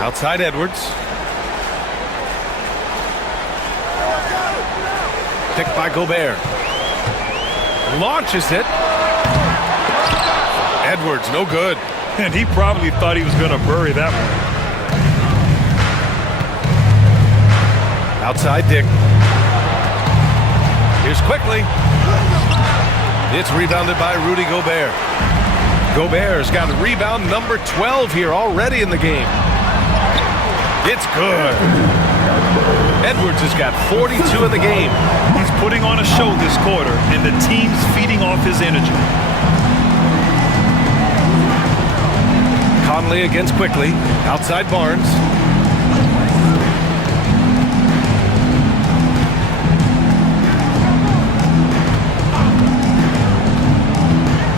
Outside Edwards. Picked by Gobert. Launches it. Edwards, no good. And he probably thought he was going to bury that one. Outside Dick. Here's Quickly. It's rebounded by Rudy Gobert. Gobert's got rebound number 12 here already in the game. It's good. Edwards has got 42 in the game. He's putting on a show this quarter, and the team's feeding off his energy. Conley against Quickly. Outside Barnes.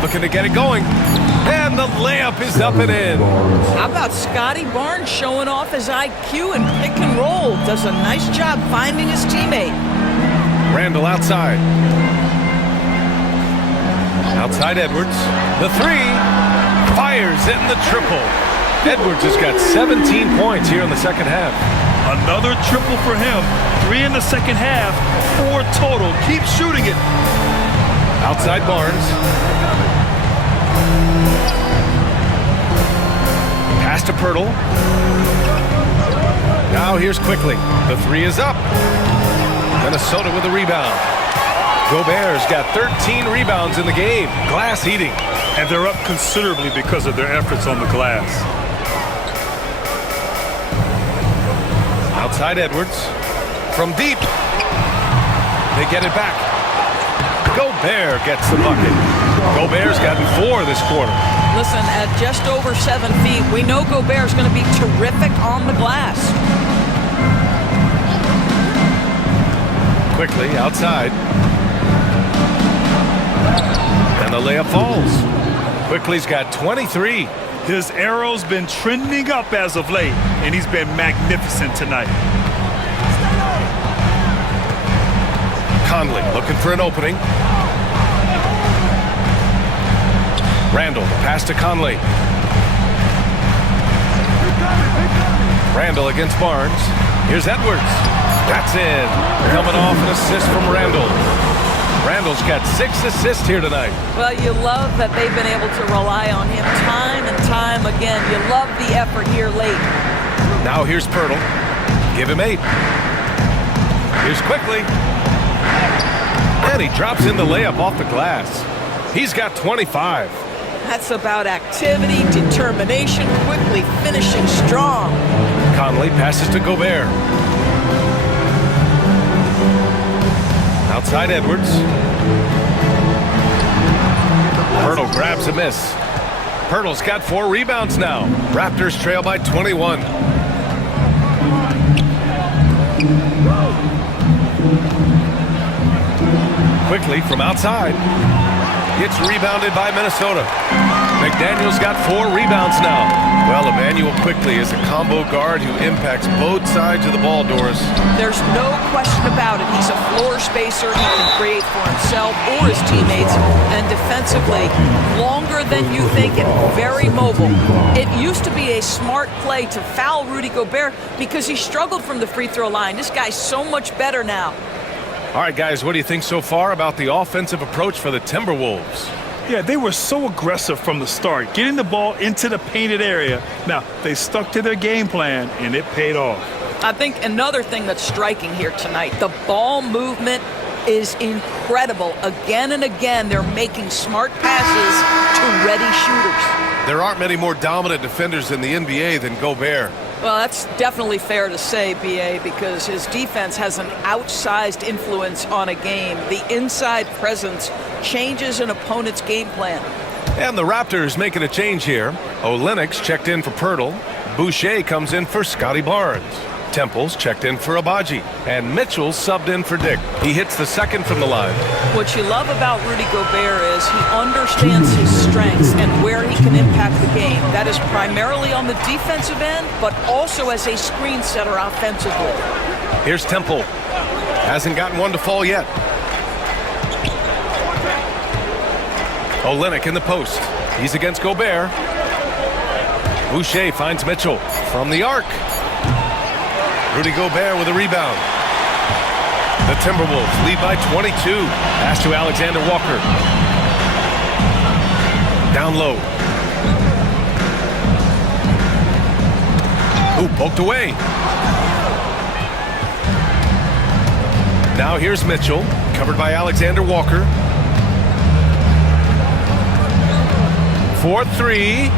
Looking to get it going. And the layup is up and in. How about Scotty Barnes showing off his IQ and pick and roll? Does a nice job finding his teammate. Randall outside. Outside Edwards. The 3. Fires in the triple. Edwards has got 17 points here in the second half. Another triple for him. 3 in the second half. 4 total. Keep shooting it. Outside Barnes. Pass to Pirtle. Now here's Quickly. The three is up. Minnesota with a rebound. Gobert's got 13 rebounds in the game. Glass eating. And they're up considerably because of their efforts on the glass. Outside Edwards. From deep. They get it back. Gobert gets the bucket. Gobert's gotten 4 this quarter. Listen, at just over 7 feet, we know Gobert's going to be terrific on the glass. Quickly outside. And the layup falls. Quickly's got 23. His arrow's been trending up as of late, and he's been magnificent tonight. Conley looking for an opening. Randall, pass to Conley. Randall against Barnes. Here's Edwards. That's in. Coming off an assist from Randall. Randall's got 6 assists here tonight. Well, you love that they've been able to rely on him time and time again. You love the effort here late. Now here's Pirtle. Give him 8. Here's Quickly. And he drops in the layup off the glass. He's got 25. That's about activity, determination, Quickly finishing strong. Conley passes to Gobert. Outside Edwards. Pirtle grabs a miss. Pirtle's got 4 rebounds now. Raptors trail by 21. Quickly from outside. It's rebounded by Minnesota. McDaniel's got 4 rebounds now. Well, Emmanuel Quickly is a combo guard who impacts both sides of the ball, Doris. There's no question about it. He's a floor spacer. He can create for himself or his teammates. And defensively, longer than you think and very mobile. It used to be a smart play to foul Rudy Gobert because he struggled from the free throw line. This guy's so much better now. All right, guys, what do you think so far about the offensive approach for the Timberwolves? Yeah, they were so aggressive from the start, getting the ball into the painted area. Now, they stuck to their game plan, and it paid off. I think another thing that's striking here tonight, the ball movement is incredible. Again and again, they're making smart passes to ready shooters. There aren't many more dominant defenders in the NBA than Gobert. Well, that's definitely fair to say, B.A., because his defense has an outsized influence on a game. The inside presence changes an opponent's game plan. And the Raptors making a change here. Lynx checked in for Pirtle. Boucher comes in for Scotty Barnes. Temple's checked in for Abaji. And Mitchell subbed in for Dick. He hits the second from the line. What you love about Rudy Gobert is he understands his strengths and where he can impact the game. That is primarily on the defensive end, but also as a screen setter offensively. Here's Temple. Hasn't gotten one to fall yet. Olynyk in the post. He's against Gobert. Boucher finds Mitchell from the arc. Rudy Gobert with a rebound. The Timberwolves lead by 22. Pass to Alexander Walker. Down low. Ooh, poked away. Now here's Mitchell, covered by Alexander Walker. 4-3.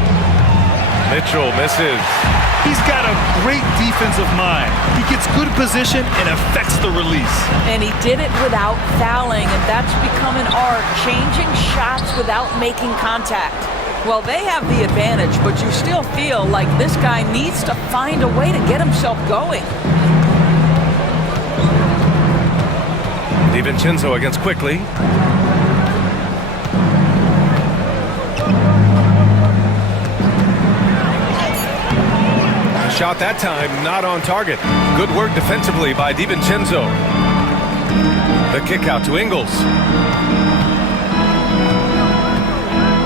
Mitchell misses. He's got a great defensive mind. He gets good position and affects the release. And he did it without fouling, and that's become an art, changing shots without making contact. Well, they have the advantage, but you still feel like this guy needs to find a way to get himself going. DiVincenzo against Quickly. Shot that time, not on target. Good work defensively by DiVincenzo. The kick out to Ingles.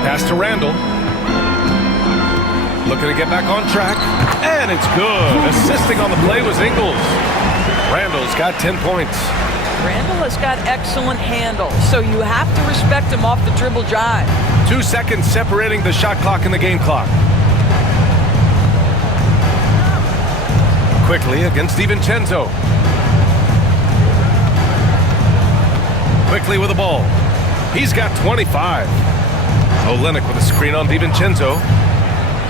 Pass to Randall. Looking to get back on track. And it's good. Assisting on the play was Ingles. Randall's got 10 points. Randall has got excellent handle, so you have to respect him off the dribble drive. 2 seconds separating the shot clock and the game clock. Quickly against DiVincenzo. Quickly with the ball. He's got 25. Olynyk with a screen on DiVincenzo.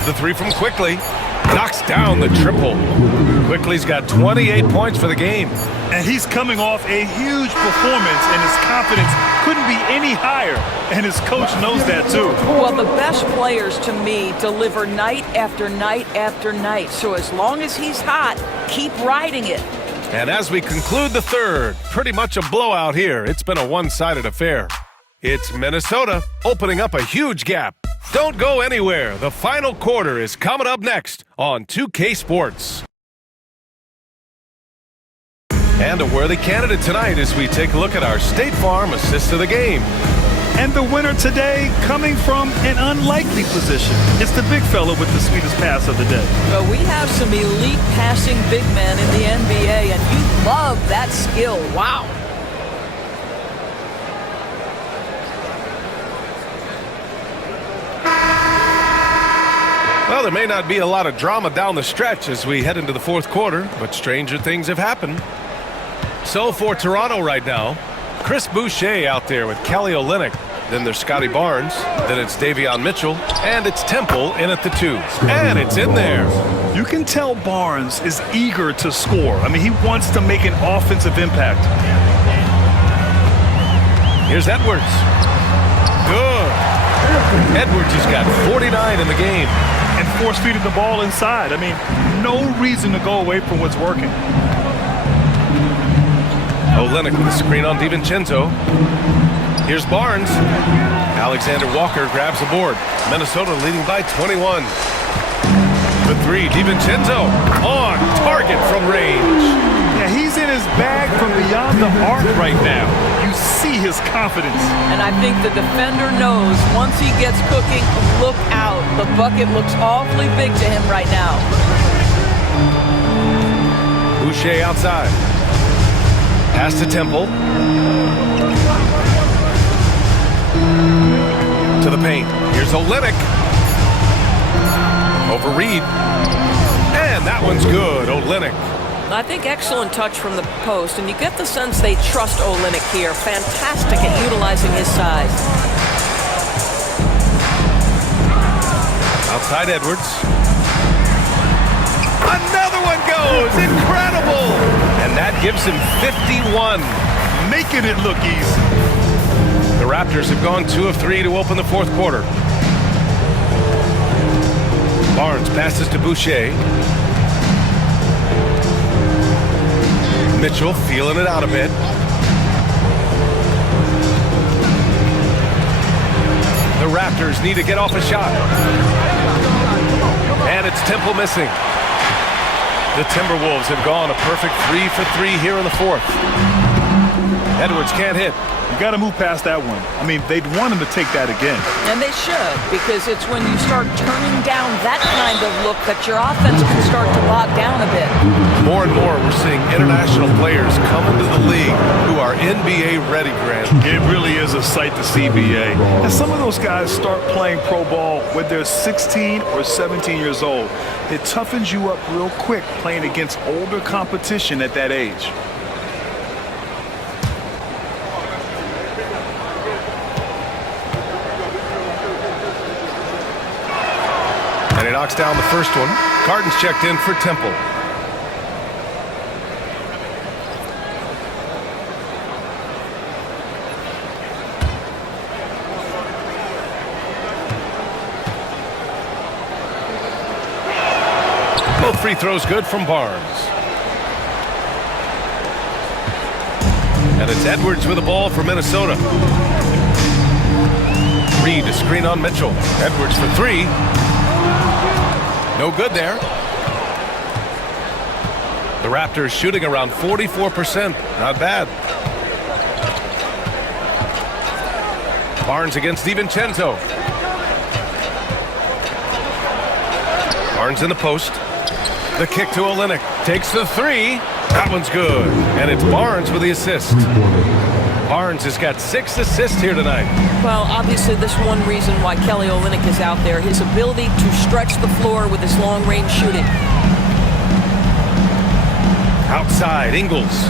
The three from Quickly. Knocks down the triple. Quickly's got 28 points for the game. And he's coming off a huge performance, and his confidence couldn't be any higher. And his coach knows that, too. Well, the best players, to me, deliver night after night after night. So as long as he's hot, keep riding it. And as we conclude the third, pretty much a blowout here. It's been a one-sided affair. It's Minnesota opening up a huge gap. Don't go anywhere. The final quarter is coming up next on 2K Sports. And a worthy candidate tonight as we take a look at our State Farm assist of the game. And the winner today coming from an unlikely position. It's the big fella with the sweetest pass of the day. Well, we have some elite passing big men in the NBA, and you love that skill. Wow. Well, there may not be a lot of drama down the stretch as we head into the fourth quarter, but stranger things have happened. So for Toronto right now, Chris Boucher out there with Kelly Olynyk. Then there's Scotty Barnes. Then it's Davion Mitchell. And it's Temple in at the 2. And it's in there. You can tell Barnes is eager to score. I mean, he wants to make an offensive impact. Here's Edwards. Good. Edwards has got 49 in the game. And force-feeding the ball inside. I mean, no reason to go away from what's working. Olynyk with a screen on DiVincenzo. Here's Barnes. Alexander Walker grabs the board. Minnesota leading by 21. The 3, DiVincenzo on target from range. Yeah, he's in his bag from beyond the arc right now. You see his confidence. And I think the defender knows once he gets cooking, look out. The bucket looks awfully big to him right now. Boucher outside. Pass to Temple. To the paint. Here's Olynyk. Over Reed. And that one's good. Olynyk. I think excellent touch from the post, and you get the sense they trust Olynyk here. Fantastic at utilizing his size. Outside Edwards. Another one goes. Incredible. And that gives him 51. Making it look easy. The Raptors have gone 2 of 3 to open the fourth quarter. Barnes passes to Boucher. Mitchell feeling it out a bit. The Raptors need to get off a shot. And it's Temple missing. The Timberwolves have gone a perfect 3 for 3 here in the fourth. Edwards can't hit. You got to move past that one. I mean, they'd want him to take that again. And they should, because it's when you start turning down that kind of look that your offense can start to bog down a bit. More and more, we're seeing international players come into the league who are NBA ready, Grant. It really is a sight to see, BA. And some of those guys start playing pro ball when they're 16 or 17 years old. It toughens you up real quick playing against older competition at that age. And he knocks down the first one. Carton's checked in for Temple. Both free throws good from Barnes. And it's Edwards with the ball for Minnesota. Reed to screen on Mitchell. Edwards for 3. No good there. The Raptors shooting around 44%. Not bad. Barnes against DiVincenzo. Barnes in the post. The kick to Olynyk. Takes the 3. That one's good. And it's Barnes with the assist. Barnes has got 6 assists here tonight. Well, obviously, this one reason why Kelly Olynyk is out there, his ability to stretch the floor with his long-range shooting. side, Ingles.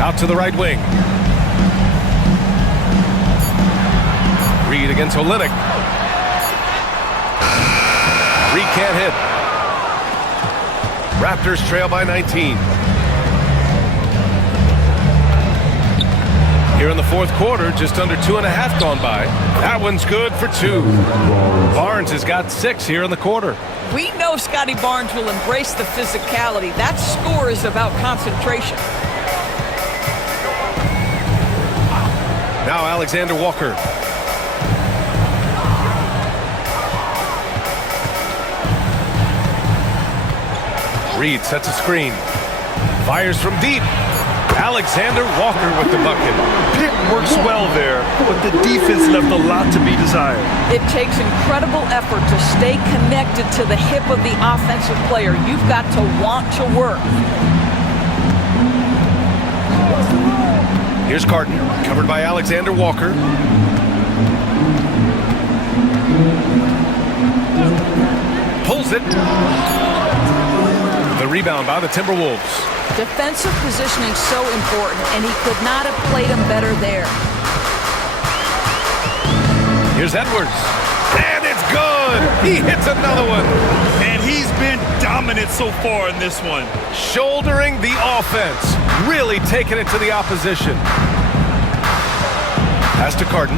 Out to the right wing. Reed against Olynyk. Reed can't hit. Raptors trail by 19. Here in the fourth quarter, just under 2.5 gone by. That one's good for 2. Barnes has got 6 here in the quarter. We know Scotty Barnes will embrace the physicality. That score is about concentration. Now Alexander Walker. Reed sets a screen. Fires from deep. Alexander Walker with the bucket. Pick works well there, but the defense left a lot to be desired. It takes incredible effort to stay connected to the hip of the offensive player. You've got to want to work. Here's Carton, covered by Alexander Walker. Pulls it. The rebound by the Timberwolves. Defensive positioning so important, and he could not have played him better there. Here's Edwards. And it's good. He hits another one. And he's been dominant so far in this one. Shouldering the offense. Really taking it to the opposition. Pass to Carton.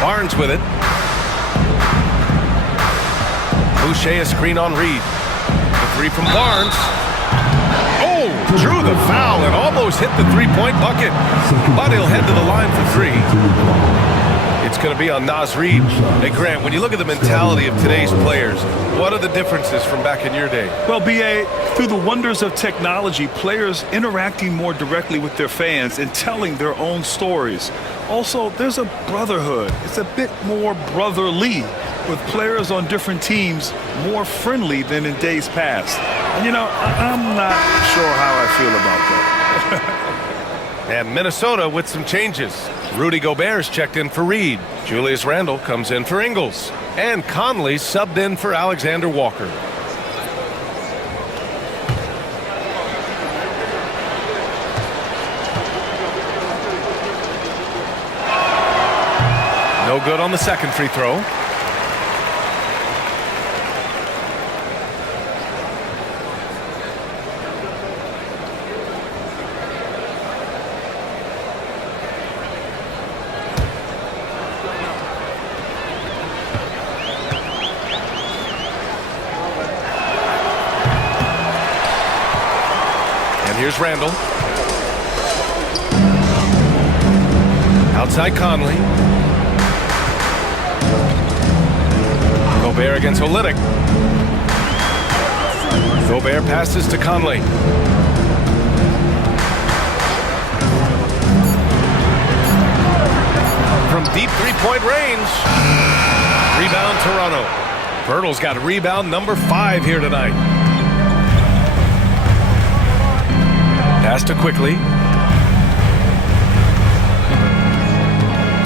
Barnes with it. Boucher a screen on Reed. The 3 from Barnes. Oh, drew the foul and almost hit the three-point bucket. But he'll head to the line for 3. It's going to be on Naz Reid. Hey, Grant, when you look at the mentality of today's players, what are the differences from back in your day? Well, B.A., through the wonders of technology, players interacting more directly with their fans and telling their own stories. Also, there's a brotherhood. It's a bit more brotherly, with players on different teams more friendly than in days past. And, you know, I'm not sure how I feel about that. And Minnesota with some changes. Rudy Gobert's checked in for Reed. Julius Randle comes in for Ingles. And Conley subbed in for Alexander Walker. No good on the second free throw. Here's Randle. Outside Conley. Gobert against Olynyk. Gobert passes to Conley. From deep three-point range. Rebound Toronto. Pirtle's got a rebound number 5 here tonight. Pass to Quickly.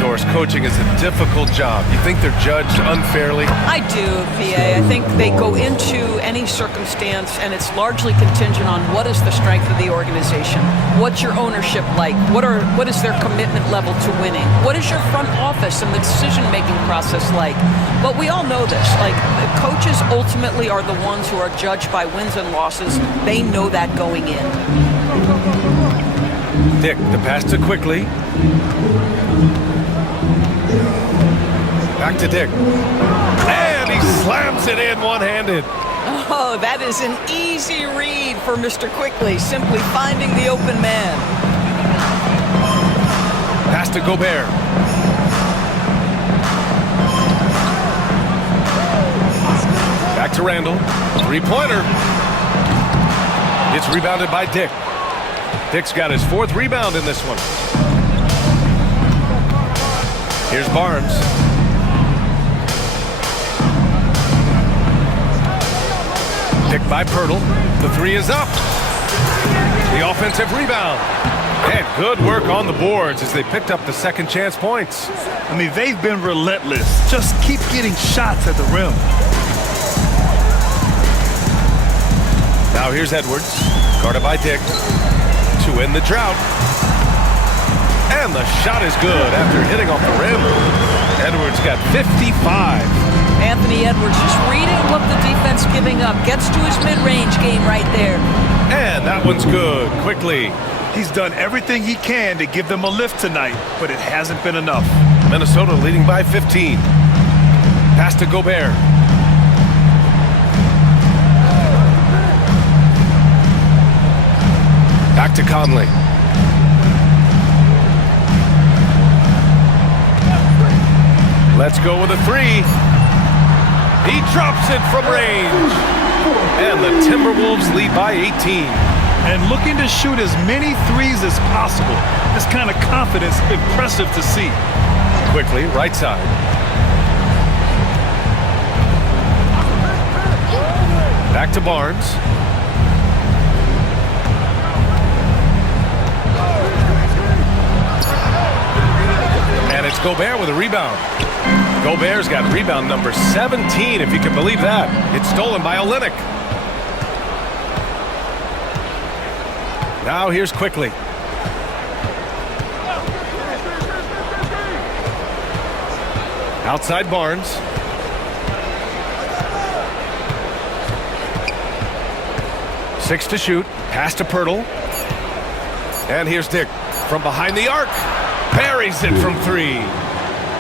Doris, coaching is a difficult job. You think they're judged unfairly? I do, VA. I think they go into any circumstance, and it's largely contingent on what is the strength of the organization. What's your ownership like? What is their commitment level to winning? What is your front office and the decision-making process like? But we all know this. Like, the coaches ultimately are the ones who are judged by wins and losses. They know that going in. Dick, the pass to Quickly. Back to Dick. And he slams it in one-handed. Oh, that is an easy read for Mr. Quickly, simply finding the open man. Pass to Gobert. Back to Randle. Three-pointer. It's rebounded by Dick. Dick's got his 4th rebound in this one. Here's Barnes. Picked by Pirtle. The 3 is up. The offensive rebound. And good work on the boards as they picked up the second chance points. I mean, they've been relentless. Just keep getting shots at the rim. Now here's Edwards, guarded by Dick, to end the drought. And the shot is good after hitting off the rim. Edwards got 55. Anthony Edwards just reading what the defense giving up. Gets to his mid-range game right there. And that one's good, quickly. He's done everything he can to give them a lift tonight, but it hasn't been enough. Minnesota leading by 15. Pass to Gobert. Back to Conley. Let's go with a three. He drops it from range. And the Timberwolves lead by 18. And looking to shoot as many threes as possible. This kind of confidence, impressive to see. Quickly, right side. Back to Barnes. And it's Gobert with a rebound. Gobert's got rebound number 17, if you can believe that. It's stolen by Olynyk. Now here's Quickly. Outside Barnes. Six to shoot. Pass to Pirtle. And here's Dick from behind the arc. Buries it from three.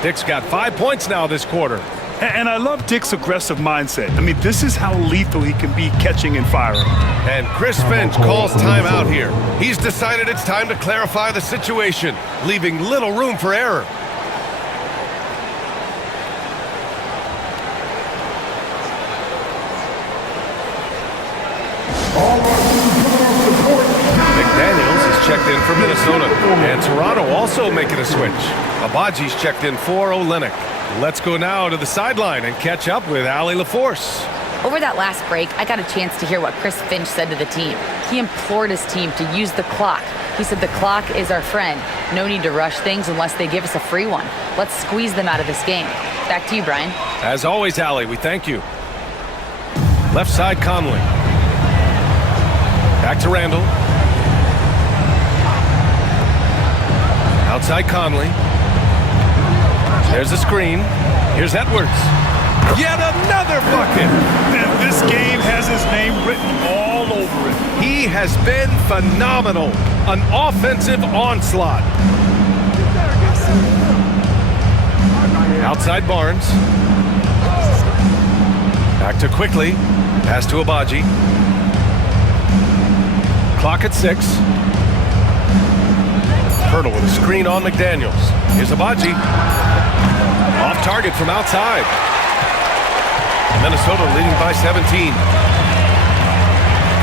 Dick's got 5 points now this quarter. And I love Dick's aggressive mindset. I mean, this is how lethal he can be catching and firing. And Chris Finch calls timeout here. He's decided it's time to clarify the situation, leaving little room for error. McDaniels is checked in for Minnesota. And Toronto also making a switch. Abaji's checked in for Olynyk. Let's go now to the sideline and catch up with Allie LaForce. Over that last break, I got a chance to hear what Chris Finch said to the team. He implored his team to use the clock. He said the clock is our friend. No need to rush things unless they give us a free one. Let's squeeze them out of this game. Back to you, Brian. As always, Allie, we thank you. Left side, Conley. Back to Randall. Outside Conley. There's a screen. Here's Edwards. Yet another bucket. And this game has his name written all over it. He has been phenomenal. An offensive onslaught. Outside Barnes. Back to Quickly. Pass to Abaji. Clock at 6. Pirtle with a screen on McDaniels. Here's Abaji. Off target from outside. Minnesota leading by 17.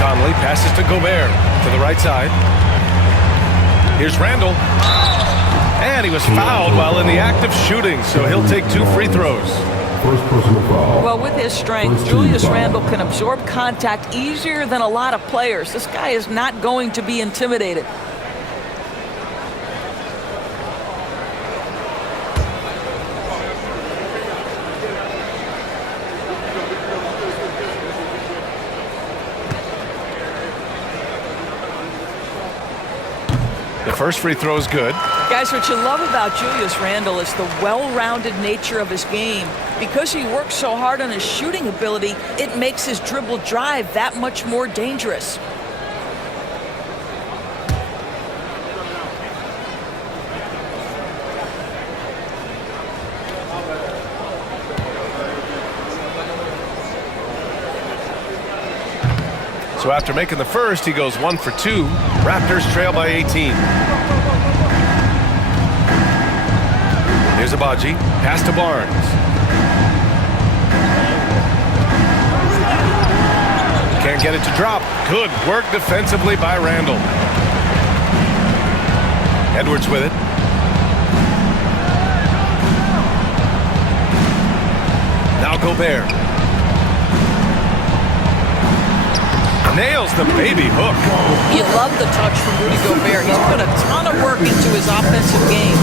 Conley passes to Gobert to the right side. Here's Randall. And he was fouled while in the act of shooting, so he'll take 2 free throws. First personal foul. Well, with his strength, Julius Randle can absorb contact easier than a lot of players. This guy is not going to be intimidated. The first free throw is good. Guys, what you love about Julius Randle is the well-rounded nature of his game. Because he works so hard on his shooting ability, it makes his dribble drive that much more dangerous. So after making the first, he goes 1 for 2. Raptors trail by 18. Here's Abaji. Pass to Barnes. Can't get it to drop. Good work defensively by Randall. Edwards with it. Now Gobert. Nails the baby hook. You love the touch from Rudy Gobert. He's put a ton of work into his offensive game.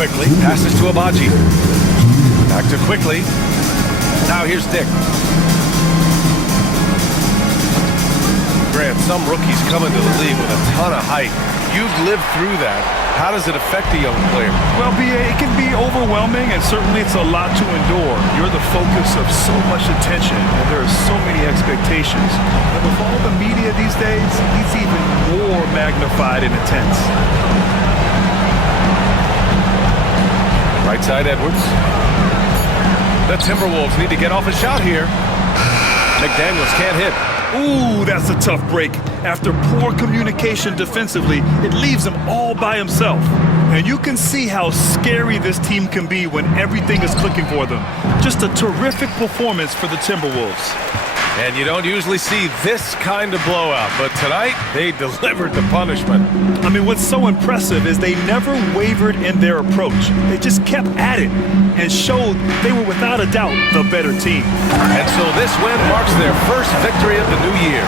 Quickly passes to Abaji. Back to Quickly. Now here's Dick. Grant, some rookies come into the league with a ton of height. You've lived through that. How does it affect a young player? Well, it can be overwhelming, and certainly it's a lot to endure. You're the focus of so much attention, and there are so many expectations. And with all the media these days, he's even more magnified and intense. Right side, Edwards. The Timberwolves need to get off a shot here. McDaniels can't hit. Ooh, that's a tough break. After poor communication defensively, it leaves him all by himself. And you can see how scary this team can be when everything is clicking for them. Just a terrific performance for the Timberwolves. And you don't usually see this kind of blowout, but tonight they delivered the punishment. I mean, what's so impressive is they never wavered in their approach. They just kept at it and showed they were without a doubt the better team. And so this win marks their first victory of the new year.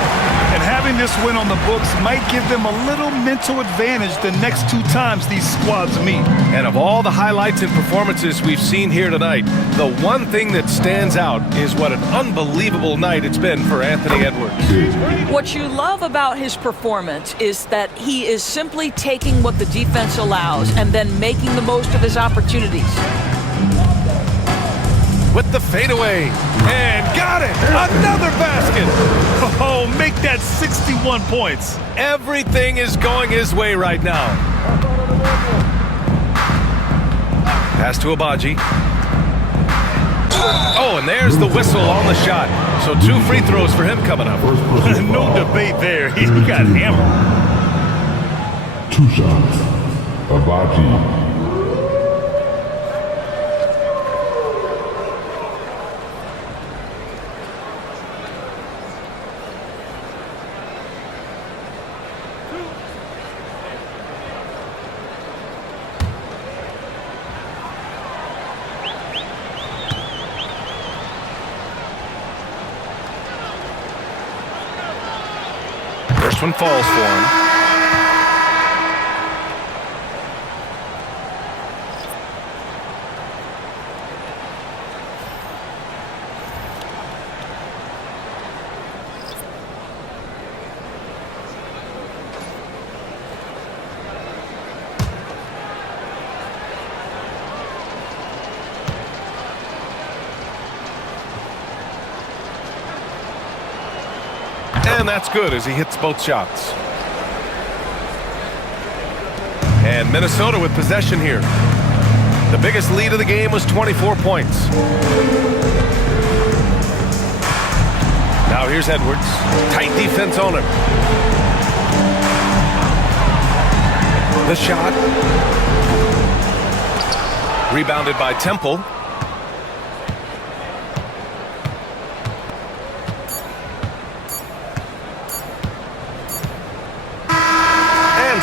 And having this win on the books might give them a little mental advantage the next 2 times these squads meet. And of all the highlights and performances we've seen here tonight, the one thing that stands out is what an unbelievable night it's been for Anthony Edwards. What you love about his performance is that he is simply taking what the defense allows and then making the most of his opportunities. With the fadeaway, and got it! Another basket! Oh, make that 61 points. Everything is going his way right now. Pass to Abaji. Oh, and there's the whistle on the shot. So 2 free throws for him coming up. No debate there. He got hammered. 2 shots. Abaji. First one falls for him. And that's good as he hits both shots. And Minnesota with possession here. The biggest lead of the game was 24 points. Now here's Edwards. Tight defense on him. The shot. Rebounded by Temple.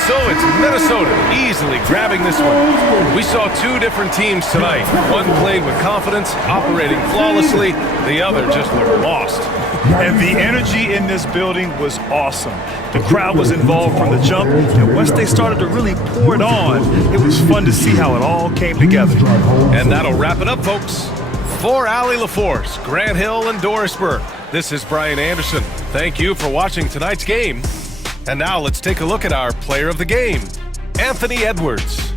So it's Minnesota easily grabbing this one. We saw 2 different teams tonight. One played with confidence, operating flawlessly. The other just looked lost. And the energy in this building was awesome. The crowd was involved from the jump, and once they started to really pour it on, it was fun to see how it all came together. And that'll wrap it up, folks. For Allie LaForce, Grant Hill, and Doris Burke, this is Brian Anderson. Thank you for watching tonight's game. And now let's take a look at our player of the game, Anthony Edwards.